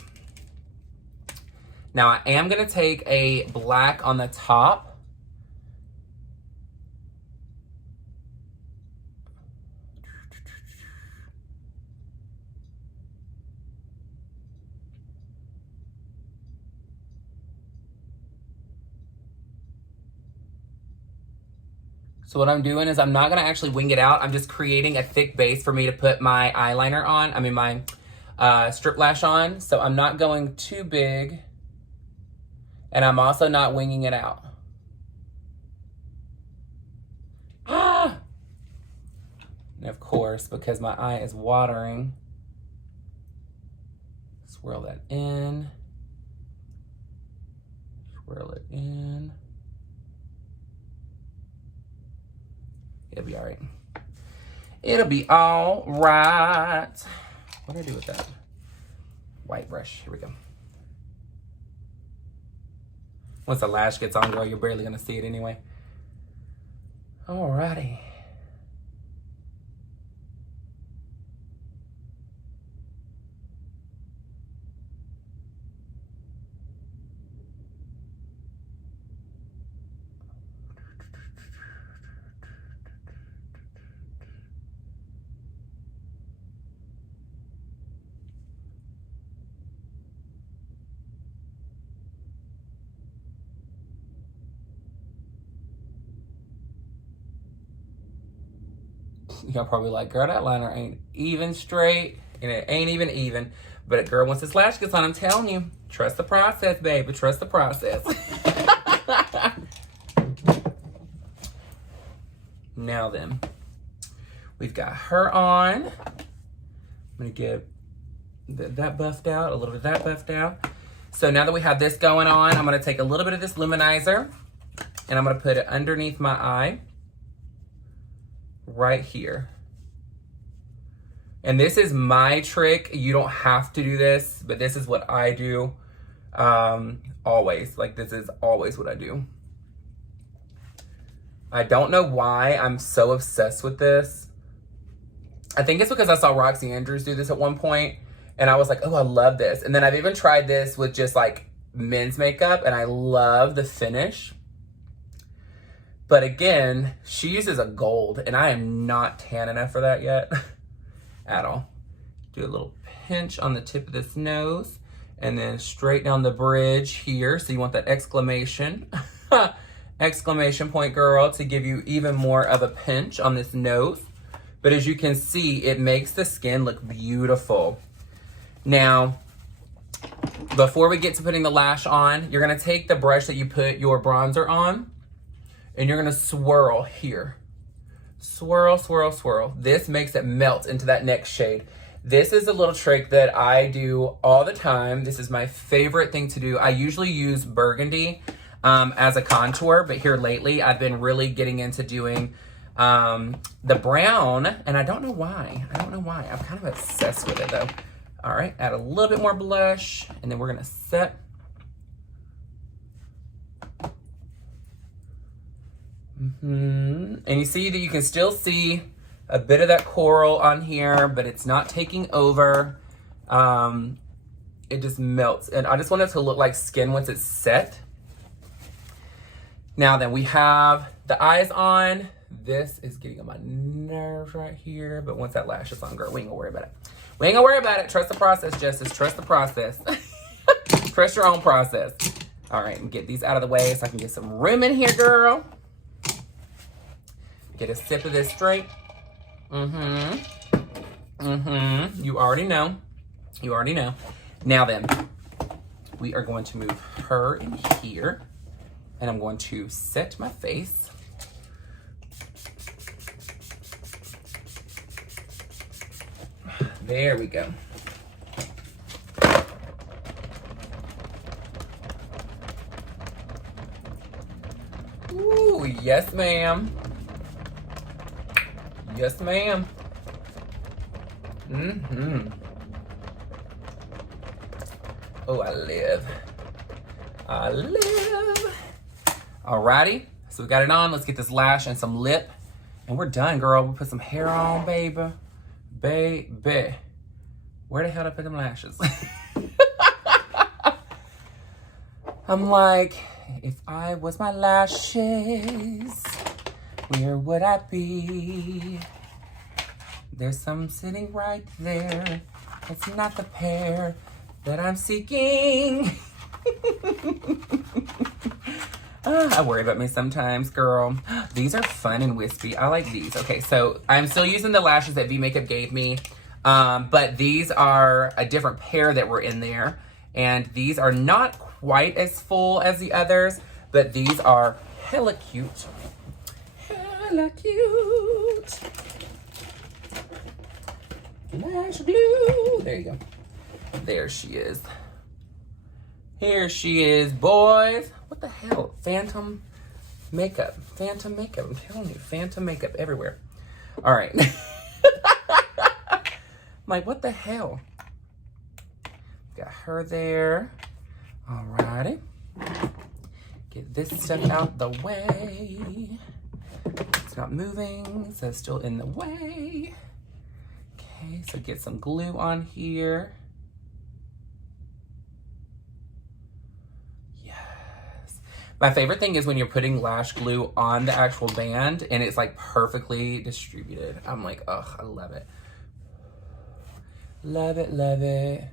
Now I am gonna take a black on the top. So what I'm doing is I'm not gonna actually wing it out. I'm just creating a thick base for me to put my eyeliner on. I mean my strip lash on. So I'm not going too big. And I'm also not winging it out. Ah! And of course, because my eye is watering, swirl that in. swirl it in. It'll be all right. It'll be all right. What do I do with that? White brush, here we go. Once the lash gets on, girl, you're barely gonna see it anyway. Alrighty. Y'all probably like, girl, that liner ain't even straight, and it ain't even. But girl, once this lash gets on, I'm telling you, trust the process, baby. Trust the process. Now then, we've got her on. I'm gonna get that buffed out, a little bit of that buffed out. So now that we have this going on, I'm gonna take a little bit of this luminizer, and I'm gonna put it underneath my eye. Right here. And this is my trick. You don't have to do this, but this is what I do always. Like, this is always what I do. I don't know why I'm so obsessed with this. I think it's because I saw Roxy Andrews do this at one point, and I was like, oh, I love this. And then I've even tried this with just like men's makeup, and I love the finish. But again, she uses a gold, and I am not tan enough for that yet at all. Do a little pinch on the tip of this nose, and then straight down the bridge here. So you want that exclamation, exclamation point, girl, to give you even more of a pinch on this nose. But as you can see, it makes the skin look beautiful. Now, before we get to putting the lash on, you're gonna take the brush that you put your bronzer on, and you're gonna swirl here. Swirl, swirl, swirl. This makes it melt into that next shade. This is a little trick that I do all the time. This is my favorite thing to do. I usually use burgundy as a contour, but here lately I've been really getting into doing the brown, and I don't know why. I'm kind of obsessed with it though. All right, add a little bit more blush, and then we're gonna set. And you see that you can still see a bit of that coral on here, but it's not taking over. It just melts. And I just want it to look like skin once it's set. Now then, we have the eyes on. This is getting on my nerves right here, but once that lash is on, girl, we ain't gonna worry about it. We ain't gonna worry about it. Trust the process, Justice. Trust the process. Trust your own process. All right, and get these out of the way so I can get some room in here, girl. Get a sip of this straight. You already know. You already know. Now then, we are going to move her in here, and I'm going to set my face. There we go. Ooh, yes, ma'am. Yes, ma'am. Oh, I live. I live. Alrighty, so we got it on. Let's get this lash and some lip, and we're done, girl. We'll put some hair on, baby. Baby. Where the hell did I put them lashes? I'm like, if I was my lashes, where would I be? There's some sitting right there. It's not the pair that I'm seeking. I worry about me sometimes, girl. These are fun and wispy. I like these. Okay, so I'm still using the lashes that V Makeup gave me, but these are a different pair that were in there, and these are not quite as full as the others, but these are hella cute. Hella cute. Lash glue. There you go. There she is. Here she is, boys. What the hell? Phantom makeup. Phantom makeup. I'm telling you, phantom makeup everywhere. All right. I'm like, what the hell? Got her there. All righty. Get this stuff out the way. It's not moving, so it's still in the way. Okay, so get some glue on here. Yes. My favorite thing is when you're putting lash glue on the actual band and it's like perfectly distributed. I'm like, oh, I love it. Love it, love it.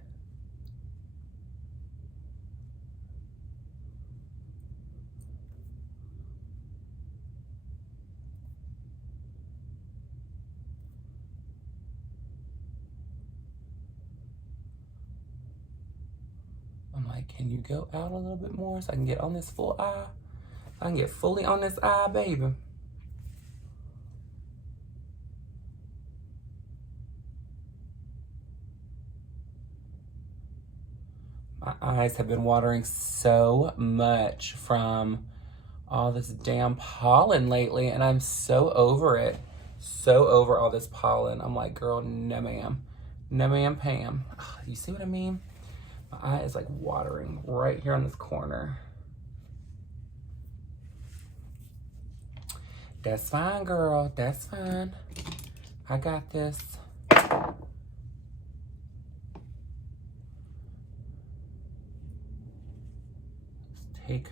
I'm like, can you go out a little bit more so I can get on this full eye? I can get fully on this eye, baby. My eyes have been watering so much from all this damn pollen lately, and I'm so over it. So over all this pollen. I'm like, girl, no ma'am. No ma'am, Pam. Ugh, you see what I mean? My eye is like watering right here on this corner. That's fine, girl. That's fine. I got this. Take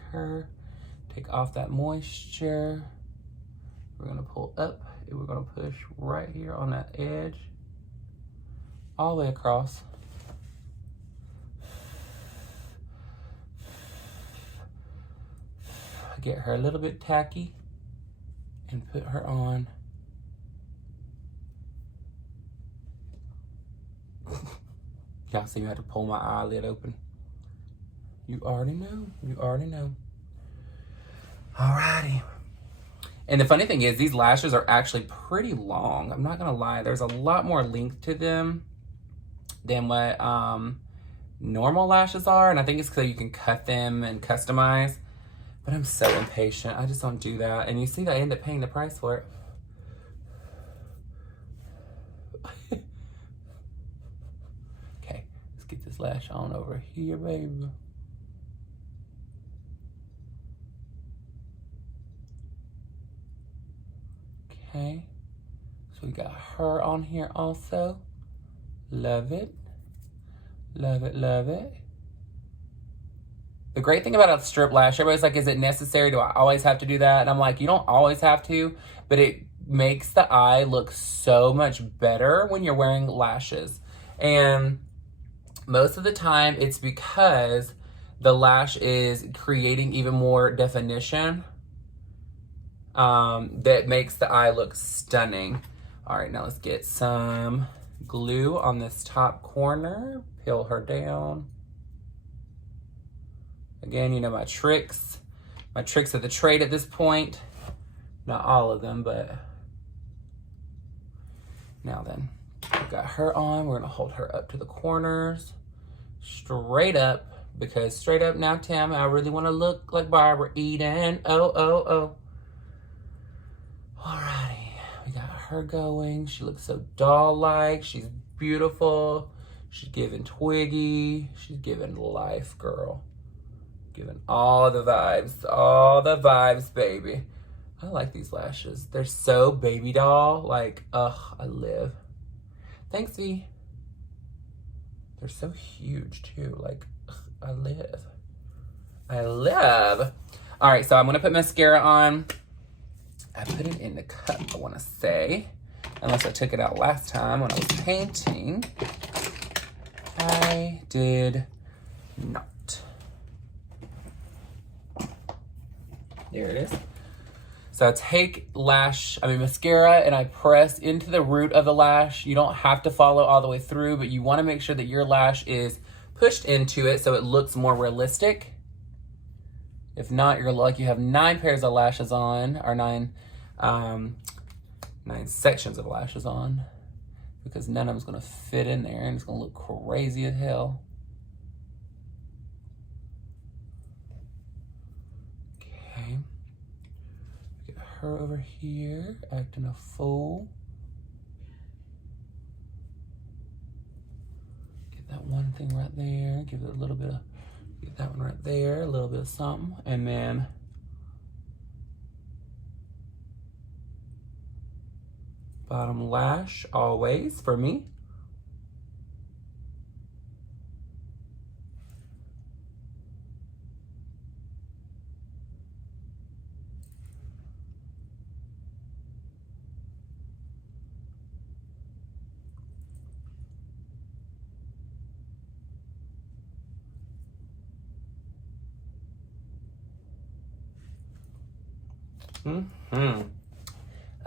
off that moisture. We're gonna pull up and we're gonna push right here on that edge, all the way across. Get her a little bit tacky and put her on. Y'all see me have to pull my eyelid open. You already know. You already know. Alrighty. And the funny thing is, these lashes are actually pretty long. I'm not gonna lie. There's a lot more length to them than what normal lashes are. And I think it's because you can cut them and customize. But I'm so impatient. I just don't do that. And you see that I end up paying the price for it. Okay, let's get this lash on over here, baby. Okay, so we got her on here also. Love it. Love it, love it. The great thing about a strip lash, everybody's like, is it necessary? Do I always have to do that? And I'm like, you don't always have to, but it makes the eye look so much better when you're wearing lashes. And most of the time it's because the lash is creating even more definition that makes the eye look stunning. All right, now let's get some glue on this top corner. Peel her down. Again, you know my tricks. My tricks of the trade at this point. Not all of them, but now then. We've got her on. We're gonna hold her up to the corners. Straight up, because straight up now, Tim, I really wanna look like Barbara Eden. Oh, oh, oh. Alrighty, we got her going. She looks so doll-like. She's beautiful. She's giving Twiggy. She's giving life, girl. Giving all the vibes, baby. I like these lashes. They're so baby doll. Like, ugh, I live. Thanks, V. They're so huge, too. Like, ugh, I live. I live. All right, so I'm going to put mascara on. I put it in the cup, I want to say. Unless I took it out last time when I was painting. I did not. There it is. So I take mascara and I press into the root of the lash. You don't have to follow all the way through, but you want to make sure that your lash is pushed into it so it looks more realistic. If not, you're like you have 9 pairs of lashes on, or 9 sections of lashes on, because none of them's gonna fit in there and it's gonna look crazy as hell. her over here acting a fool. Get that one thing right there. Give it a little bit of, get that one right there, a little bit of something. And then bottom lash always for me.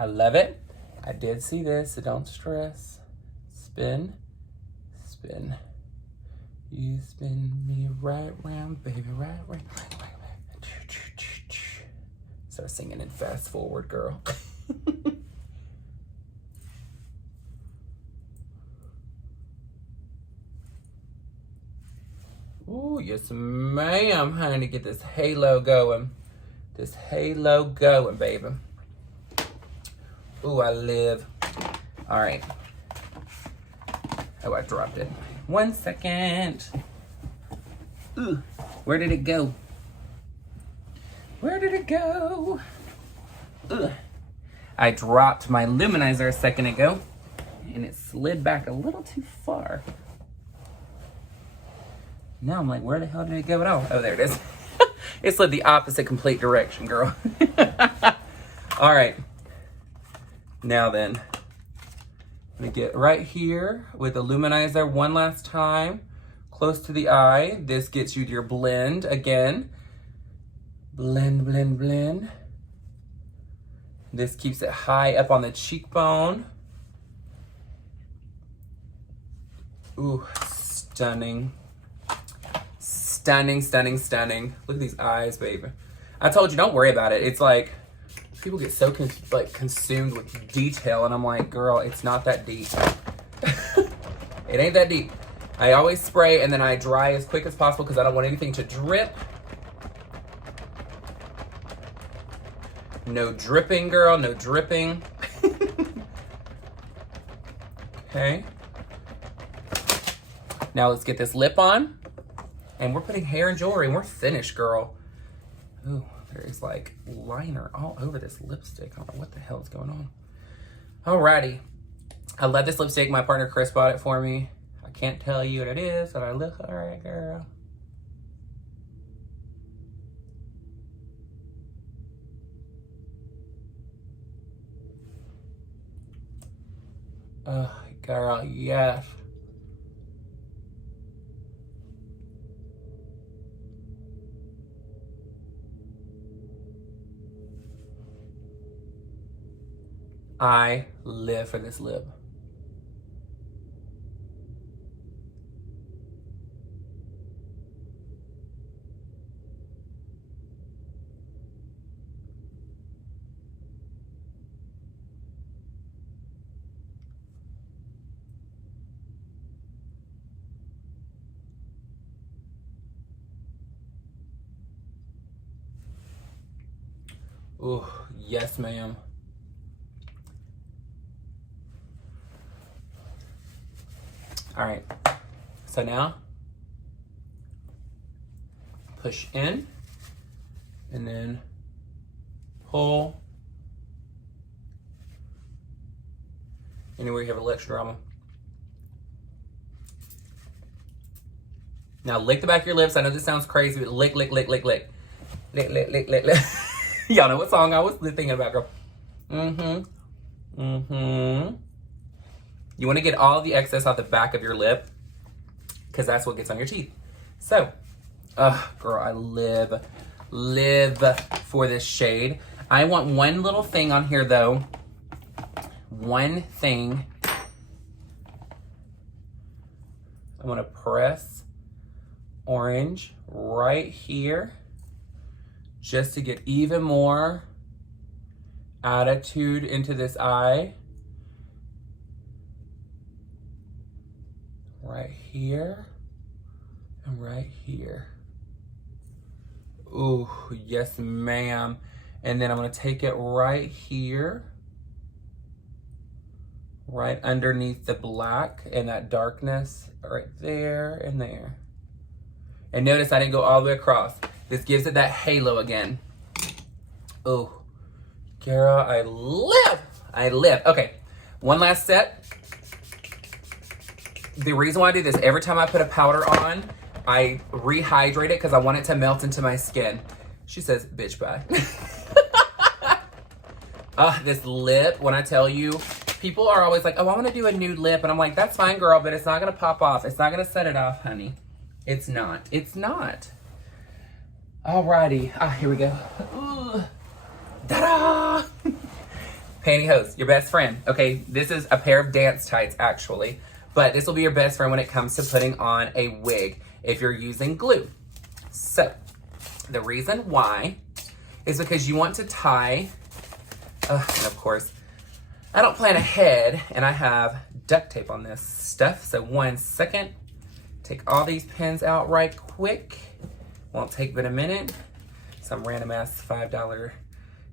I love it. I did see this, so don't stress. Spin, spin. You spin me right round, baby, right round. Start singing in fast forward, girl. Ooh, yes, ma'am, honey. Get this halo going. This halo going, baby. Ooh, I live. All right. Oh, I dropped it. 1 second. Ooh, where did it go? Where did it go? Ugh. I dropped my luminizer a second ago, and it slid back a little too far. Now I'm like, where the hell did it go at all? Oh, there it is. It slid the opposite complete direction, girl. All right. Now then, I'm gonna get right here with the luminizer one last time, close to the eye. This gets you your blend again. Blend, blend, blend. This keeps it high up on the cheekbone. Ooh, stunning. Stunning, stunning, stunning. Look at these eyes, baby. I told you, don't worry about it. It's like, people get so consumed with detail, and I'm like, girl, it's not that deep. It ain't that deep. I always spray, and then I dry as quick as possible because I don't want anything to drip. No dripping, girl, no dripping. Okay. Now let's get this lip on. And we're putting hair and jewelry, and we're finished, girl. Ooh, there is like liner all over this lipstick. I don't know what the hell is going on. Alrighty. I love this lipstick. My partner Chris bought it for me. I can't tell you what it is, but I look all right, girl. Oh, girl, yes. I live for this lip. Ooh, yes, ma'am. All right, so now push in and then pull anywhere you have a little extra drama. Now lick the back of your lips. I know this sounds crazy, but lick, lick, lick, lick, lick. Lick, lick, lick, lick, lick. Y'all know what song I was thinking about, girl. Mm-hmm. Mm-hmm. You want to get all the excess out the back of your lip because that's what gets on your teeth. So, girl, I live for this shade. I want one little thing on here, though. One thing. I want to press orange right here just to get even more attitude into this eye. Right here and right here. Ooh, yes, ma'am. And then I'm gonna take it right here, right underneath the black and that darkness right there and there. And notice I didn't go all the way across. This gives it that halo again. Oh, girl, I live. I live. Okay, one last set. The reason why I do this, every time I put a powder on, I rehydrate it because I want it to melt into my skin. She says, bitch, bye. This lip, when I tell you, people are always like, oh, I want to do a nude lip. And I'm like, that's fine, girl, but it's not going to pop off. It's not going to set it off, honey. It's not. It's not. Alrighty. Here we go. Ooh. Ta-da! Pantyhose, your best friend. Okay, this is a pair of dance tights, actually. But this will be your best friend when it comes to putting on a wig if you're using glue. So, the reason why is because you want to tie, and of course, I don't plan ahead, and I have duct tape on this stuff. So 1 second, take all these pins out right quick. Won't take but a minute. Some random ass $5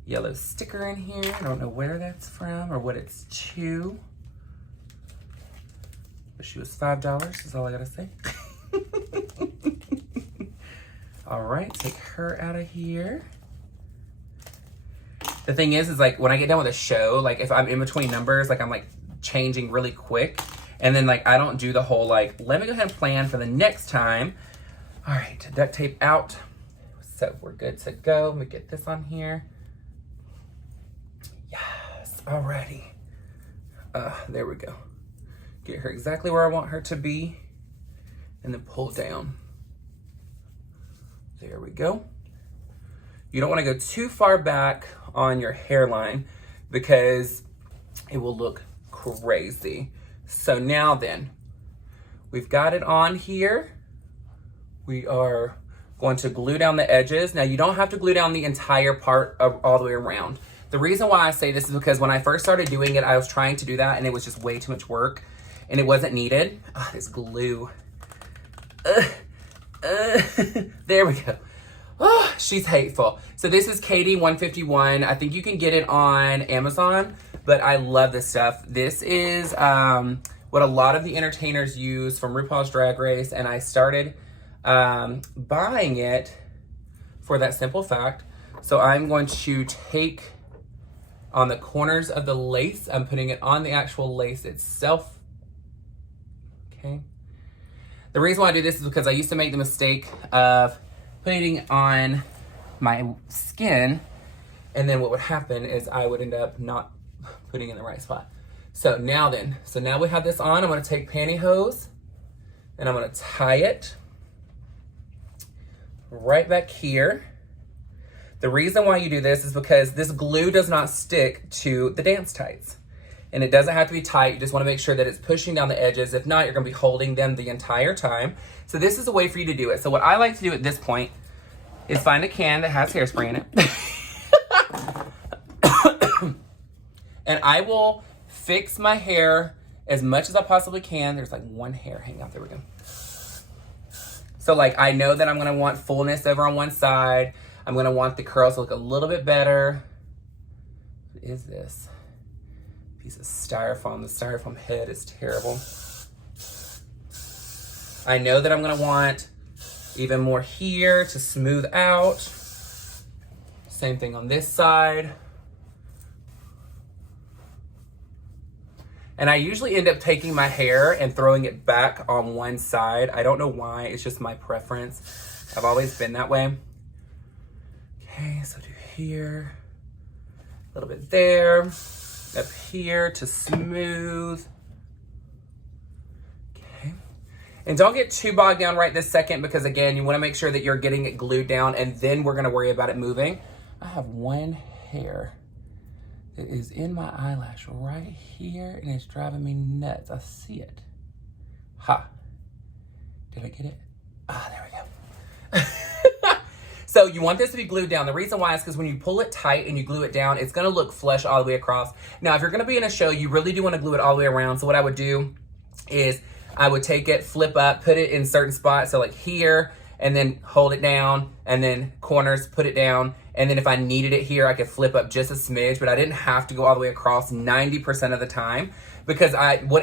yellow sticker in here. I don't know where that's from or what it's to. But she was $5 is all I gotta say. All right, take her out of here. The thing is like when I get done with a show, like if I'm in between numbers, like I'm like changing really quick. And then like I don't do the whole like, let me go ahead and plan for the next time. All right, duct tape out. So we're good to go. Let me get this on here. Yes, alrighty. There we go. Get her exactly where I want her to be. And then pull down. There we go. You don't want to go too far back on your hairline because it will look crazy. So now then, we've got it on here. We are going to glue down the edges. Now you don't have to glue down the entire part all the way around. The reason why I say this is because when I first started doing it, I was trying to do that and it was just way too much work and it wasn't needed. This glue. There we go. Oh, she's hateful. So this is Katie 151. I think you can get it on Amazon, but I love this stuff. This is what a lot of the entertainers use from RuPaul's Drag Race, and I started buying it for that simple fact. So I'm going to take on the corners of the lace. I'm putting it on the actual lace itself. Okay. The reason why I do this is because I used to make the mistake of putting it on my skin, and then what would happen is I would end up not putting it in the right spot. So now then, now we have this on. I'm gonna take pantyhose and I'm gonna tie it right back here. The reason why you do this is because this glue does not stick to the dance tights. And it doesn't have to be tight. You just want to make sure that it's pushing down the edges. If not, you're going to be holding them the entire time. So this is a way for you to do it. So what I like to do at this point is find a can that has hairspray in it. And I will fix my hair as much as I possibly can. There's like one hair hanging out. There we go. So like I know that I'm going to want fullness over on one side. I'm going to want the curls to look a little bit better. What is this? Piece of styrofoam. The styrofoam head is terrible. I know that I'm gonna want even more here to smooth out. Same thing on this side. And I usually end up taking my hair and throwing it back on one side. I don't know why, it's just my preference. I've always been that way. Okay, so do here, a little bit there. Up here to smooth. Okay. And don't get too bogged down right this second because again, you want to make sure that you're getting it glued down and then we're going to worry about it moving. I have one hair that is in my eyelash right here and it's driving me nuts. I see it. Ha. Did I get it? There we go. So you want this to be glued down. The reason why is because when you pull it tight and you glue it down, it's gonna look flush all the way across. Now, if you're gonna be in a show, you really do wanna glue it all the way around. So what I would do is I would take it, flip up, put it in certain spots. So like here, and then hold it down, and then corners, put it down, And then if I needed it here, I could flip up just a smidge, but I didn't have to go all the way across 90% of the time, because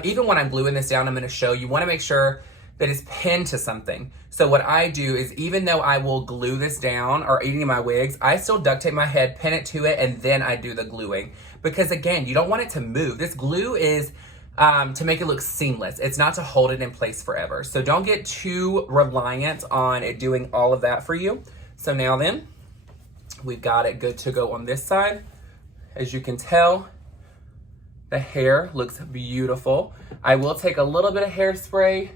even when I'm gluing this down, I'm gonna show you, wanna make sure that it's pinned to something. So what I do is, even though I will glue this down, or any of my wigs, I still duct tape my head, pin it to it, and then I do the gluing. Because again, you don't want it to move. This glue is to make it look seamless. It's not to hold it in place forever. So don't get too reliant on it doing all of that for you. So now then, we've got it good to go on this side. As you can tell, the hair looks beautiful. I will take a little bit of hairspray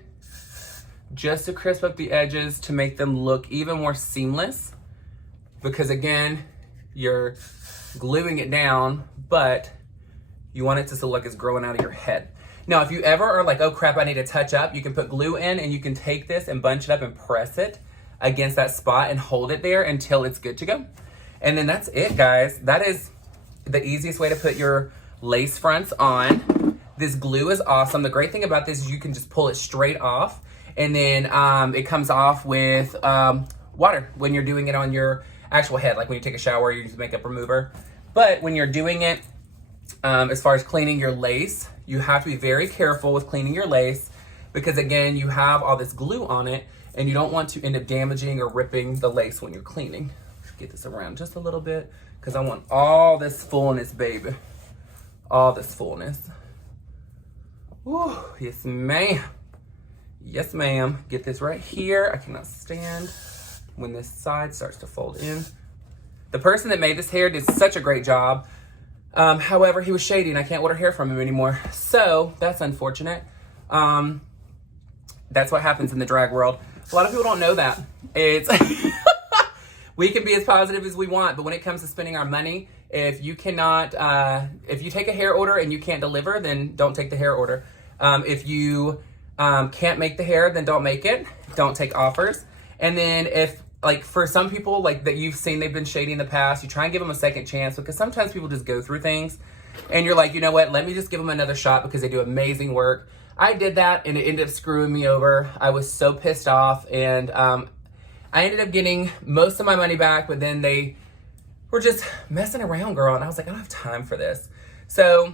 just to crisp up the edges to make them look even more seamless. Because again, you're gluing it down, but you want it to look like it's growing out of your head. Now, if you ever are like, oh crap, I need to touch up, you can put glue in, and you can take this and bunch it up and press it against that spot and hold it there until it's good to go. And then that's it, guys. That is the easiest way to put your lace fronts on. This glue is awesome. The great thing about this is you can just pull it straight off, and then it comes off with water when you're doing it on your actual head, like when you take a shower, you use makeup remover. But when you're doing it, as far as cleaning your lace, you have to be very careful with cleaning your lace, because again, you have all this glue on it, and you don't want to end up damaging or ripping the lace when you're cleaning. Get this around just a little bit, because I want all this fullness, baby. All this fullness. Ooh, yes, ma'am. Yes, ma'am. Get this right here. I cannot stand when this side starts to fold in. The person that made this hair did such a great job. However, he was shady, and I can't order hair from him anymore. So that's unfortunate. That's what happens in the drag world. A lot of people don't know that. It's we can be as positive as we want, but when it comes to spending our money, if you cannot, if you take a hair order and you can't deliver, then don't take the hair order. If you can't make the hair, then don't make it. Don't take offers. And then if, like, for some people, like, that you've seen they've been shady in the past, you try and give them a second chance, because sometimes people just go through things and you're like, you know what, let me just give them another shot because they do amazing work. I did that and it ended up screwing me over. I was so pissed off, and I ended up getting most of my money back, but then they were just messing around, girl. And I was like, I don't have time for this. So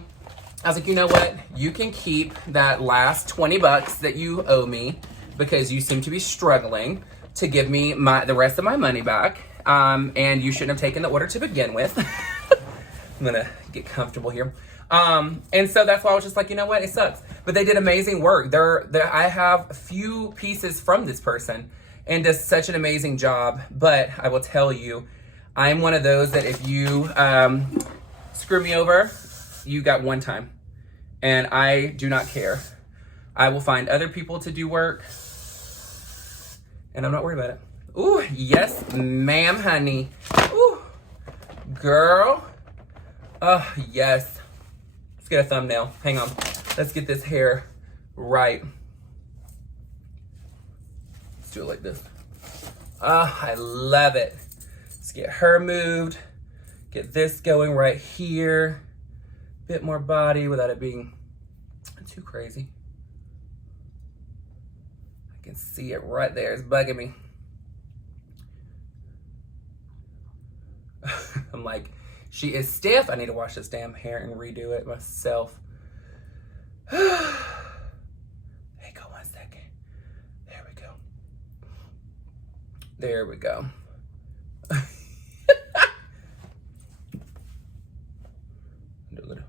I was like, you know what? You can keep that last 20 bucks that you owe me, because you seem to be struggling to give me the rest of my money back. And you shouldn't have taken the order to begin with. I'm gonna get comfortable here. And so that's why I was just like, you know what? It sucks. But they did amazing work. I have a few pieces from this person, and does such an amazing job. But I will tell you, I'm one of those that if you screw me over, you got one time. And I do not care. I will find other people to do work, and I'm not worried about it. Ooh, yes, ma'am, honey. Ooh, girl. Oh, yes. Let's get a thumbnail. Hang on. Let's get this hair right. Let's do it like this. Oh, I love it. Let's get her moved. Get this going right here. Bit more body without it being too crazy. I can see it right there. It's bugging me. I'm like, she is stiff. I need to wash this damn hair and redo it myself. Hey, go 1 second. There we go. There we go. Do a little.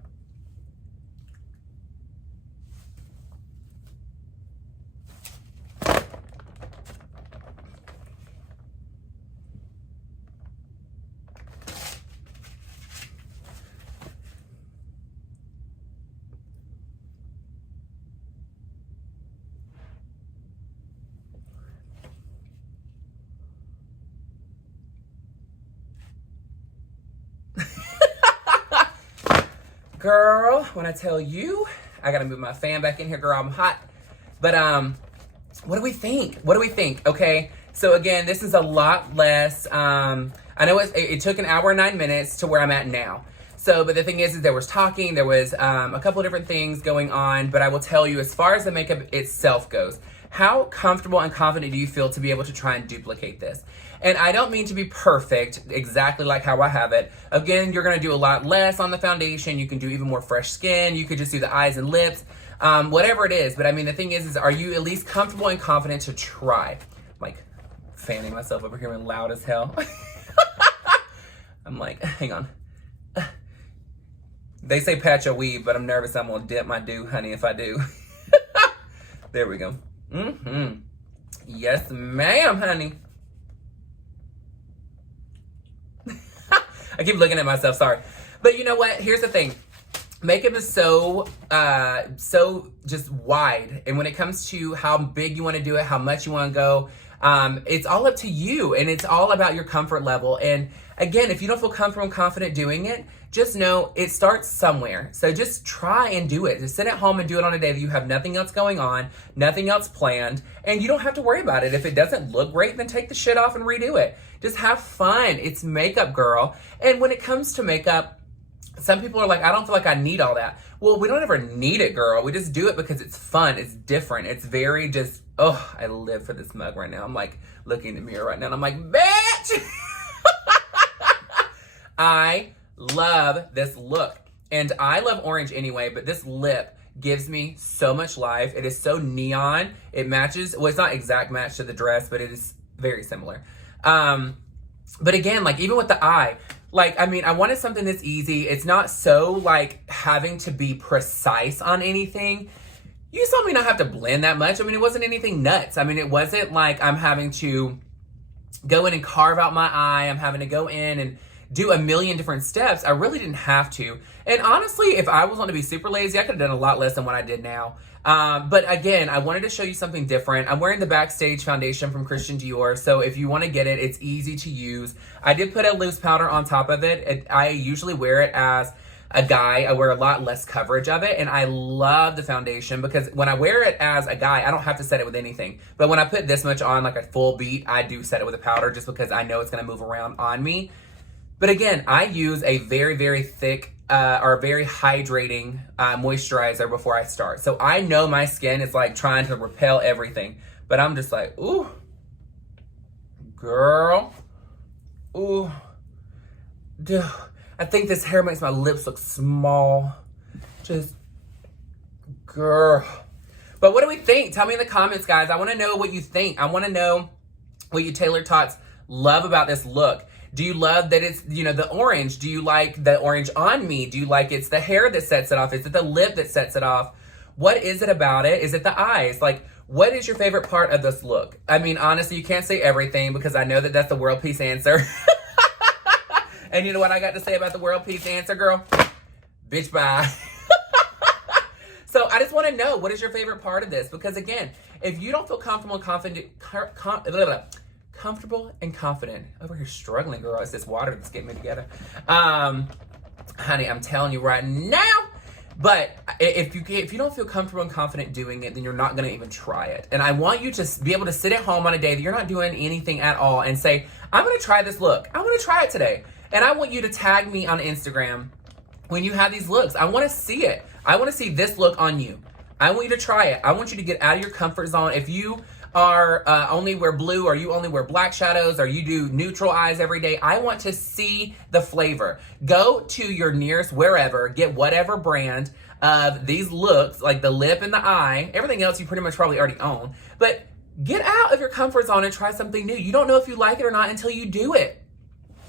Girl, when I tell you, I gotta move my fan back in here, girl, I'm hot. But what do we think? What do we think? Okay, so again, this is a lot less. I know it took an hour and 9 minutes to where I'm at now. So, but the thing is there was talking, there was a couple of different things going on, but I will tell you, as far as the makeup itself goes, how comfortable and confident do you feel to be able to try and duplicate this? And I don't mean to be perfect, exactly like how I have it. Again, you're gonna do a lot less on the foundation. You can do even more fresh skin. You could just do the eyes and lips, whatever it is. But I mean, the thing is are you at least comfortable and confident to try? Like, fanning myself over here and loud as hell. I'm like, hang on. They say patch your weave, but I'm nervous I'm gonna dip my do, honey, if I do. There we go. Yes, ma'am, honey. I keep looking at myself, sorry. But you know what? Here's the thing. Makeup is so just wide. And when it comes to how big you want to do it, how much you want to go, it's all up to you. And it's all about your comfort level. And again, if you don't feel comfortable and confident doing it, just know it starts somewhere. So just try and do it. Just sit at home and do it on a day that you have nothing else going on, nothing else planned, and you don't have to worry about it. If it doesn't look great, then take the shit off and redo it. Just have fun. It's makeup, girl. And when it comes to makeup, some people are like, I don't feel like I need all that. Well, we don't ever need it, girl. We just do it because it's fun. It's different. It's very just, oh, I live for this mug right now. I'm like looking in the mirror right now and I'm like, bitch! I love this look. And I love orange anyway, but this lip gives me so much life. It is so neon. It matches, well, it's not exact match to the dress, but it is very similar. But again, like even with the eye, like, I mean, I wanted something that's easy. It's not so like having to be precise on anything. You saw me not have to blend that much. I mean, it wasn't anything nuts. I mean, it wasn't like I'm having to go in and carve out my eye. I'm having to go in and do a million different steps. I really didn't have to. And honestly, if I was going to be super lazy, I could have done a lot less than what I did now. But again, I wanted to show you something different. I'm wearing the Backstage foundation from Christian Dior. So if you want to get it, it's easy to use. I did put a loose powder on top of it. I usually wear it as a guy. I wear a lot less coverage of it. And I love the foundation because when I wear it as a guy, I don't have to set it with anything. But when I put this much on, like a full beat, I do set it with a powder just because I know it's going to move around on me. But again, I use a very, very thick or very hydrating moisturizer before I start. So I know my skin is like trying to repel everything. But I'm just like, ooh, girl, ooh, dude. I think this hair makes my lips look small. Just, girl. But what do we think? Tell me in the comments, guys. I want to know what you think. I want to know what you Taylor-tots love about this look. Do you love that it's, you know, the orange? Do you like the orange on me? Do you like it's the hair that sets it off? Is it the lip that sets it off? What is it about it? Is it the eyes? Like, what is your favorite part of this look? I mean, honestly, you can't say everything because I know that that's the world peace answer. And you know what I got to say about the world peace answer, girl? Bitch, bye. So I just want to know, what is your favorite part of this? Because again, if you don't feel comfortable and comfortable and confident. Over here struggling, girl. It's this water that's getting me together. Honey, I'm telling you right now. But if you don't feel comfortable and confident doing it, then you're not going to even try it. And I want you to be able to sit at home on a day that you're not doing anything at all and say, I'm going to try this look. I'm going to try it today. And I want you to tag me on Instagram when you have these looks. I want to see it. I want to see this look on you. I want you to try it. I want you to get out of your comfort zone. If you are only wear blue, or you only wear black shadows, or you do neutral eyes every day, I want to see the flavor. Go to your nearest wherever, get whatever brand of these looks, like the lip and the eye. Everything else you pretty much probably already own. But get out of your comfort zone and try something new. You don't know if you like it or not until you do it.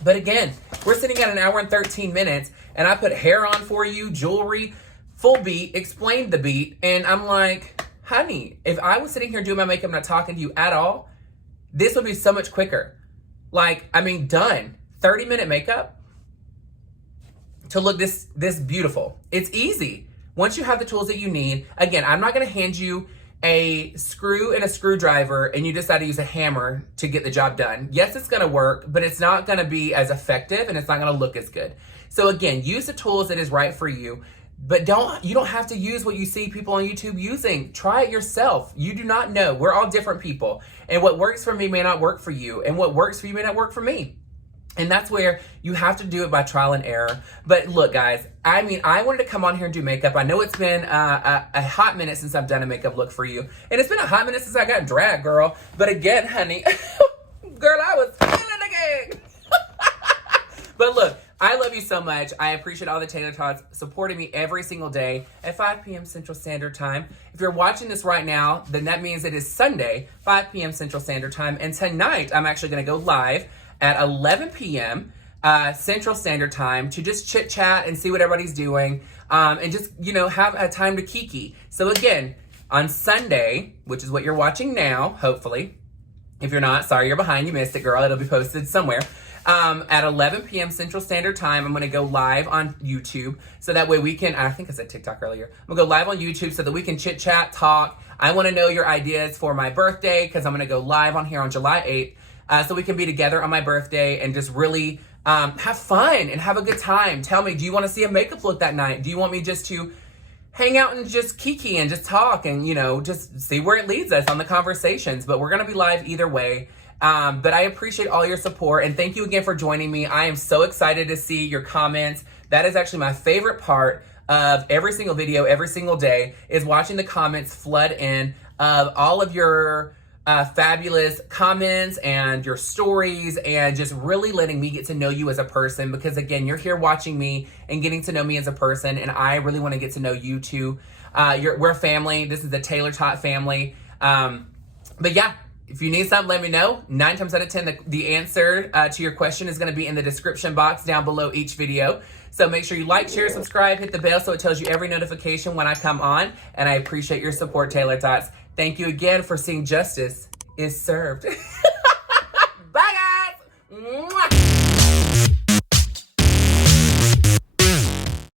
But again, we're sitting at 1 hour and 13 minutes, and I put hair on for you, jewelry, full beat, explained the beat, and I'm like, honey, if I was sitting here doing my makeup, not talking to you at all, this would be so much quicker. Like, I mean, done. 30-minute makeup to look this beautiful. It's easy. Once you have the tools that you need, again, I'm not going to hand you a screw and a screwdriver and you decide to use a hammer to get the job done. Yes, it's going to work, but it's not going to be as effective and it's not going to look as good. So again, use the tools that is right for you. But you don't have to use what you see people on YouTube using. Try it yourself. You do not know. We're all different people. And what works for me may not work for you. And what works for you may not work for me. And that's where you have to do it by trial and error. But look, guys, I mean, I wanted to come on here and do makeup. I know it's been a hot minute since I've done a makeup look for you. And it's been a hot minute since I got dragged, girl. But again, honey, girl, I was feeling again. But look, I love you so much. I appreciate all the Taylor-tots supporting me every single day at 5 p.m. Central Standard Time. If you're watching this right now, then that means it is Sunday, 5 p.m. Central Standard Time. And tonight, I'm actually going to go live at 11 p.m. Central Standard Time to just chit chat and see what everybody's doing, and just, you know, have a time to kiki. So again, on Sunday, which is what you're watching now, hopefully. If you're not, sorry, you're behind, you missed it, girl. It'll be posted somewhere. At 11 p.m. Central Standard Time, I'm going to go live on YouTube, so that way we can, I think I said TikTok earlier. I'm going to go live on YouTube so that we can chit chat, talk. I want to know your ideas for my birthday, because I'm going to go live on here on July 8th. So we can be together on my birthday and just really have fun and have a good time. Tell me, do you want to see a makeup look that night? Do you want me just to hang out and just kiki and just talk and, you know, just see where it leads us on the conversations? But we're going to be live either way. But I appreciate all your support, and thank you again for joining me. I am so excited to see your comments. That is actually my favorite part of every single video, every single day, is watching the comments flood in of all of your fabulous comments and your stories, and just really letting me get to know you as a person, because again, you're here watching me and getting to know me as a person, and I really want to get to know you too. We're a family. This is the Taylor-tot family. But yeah, if you need something, let me know. 9 times out of 10, the answer to your question is going to be in the description box down below each video. So make sure you like, share, subscribe, hit the bell so it tells you every notification when I come on. And I appreciate your support, Taylor-tots. Thank you again for seeing justice is served.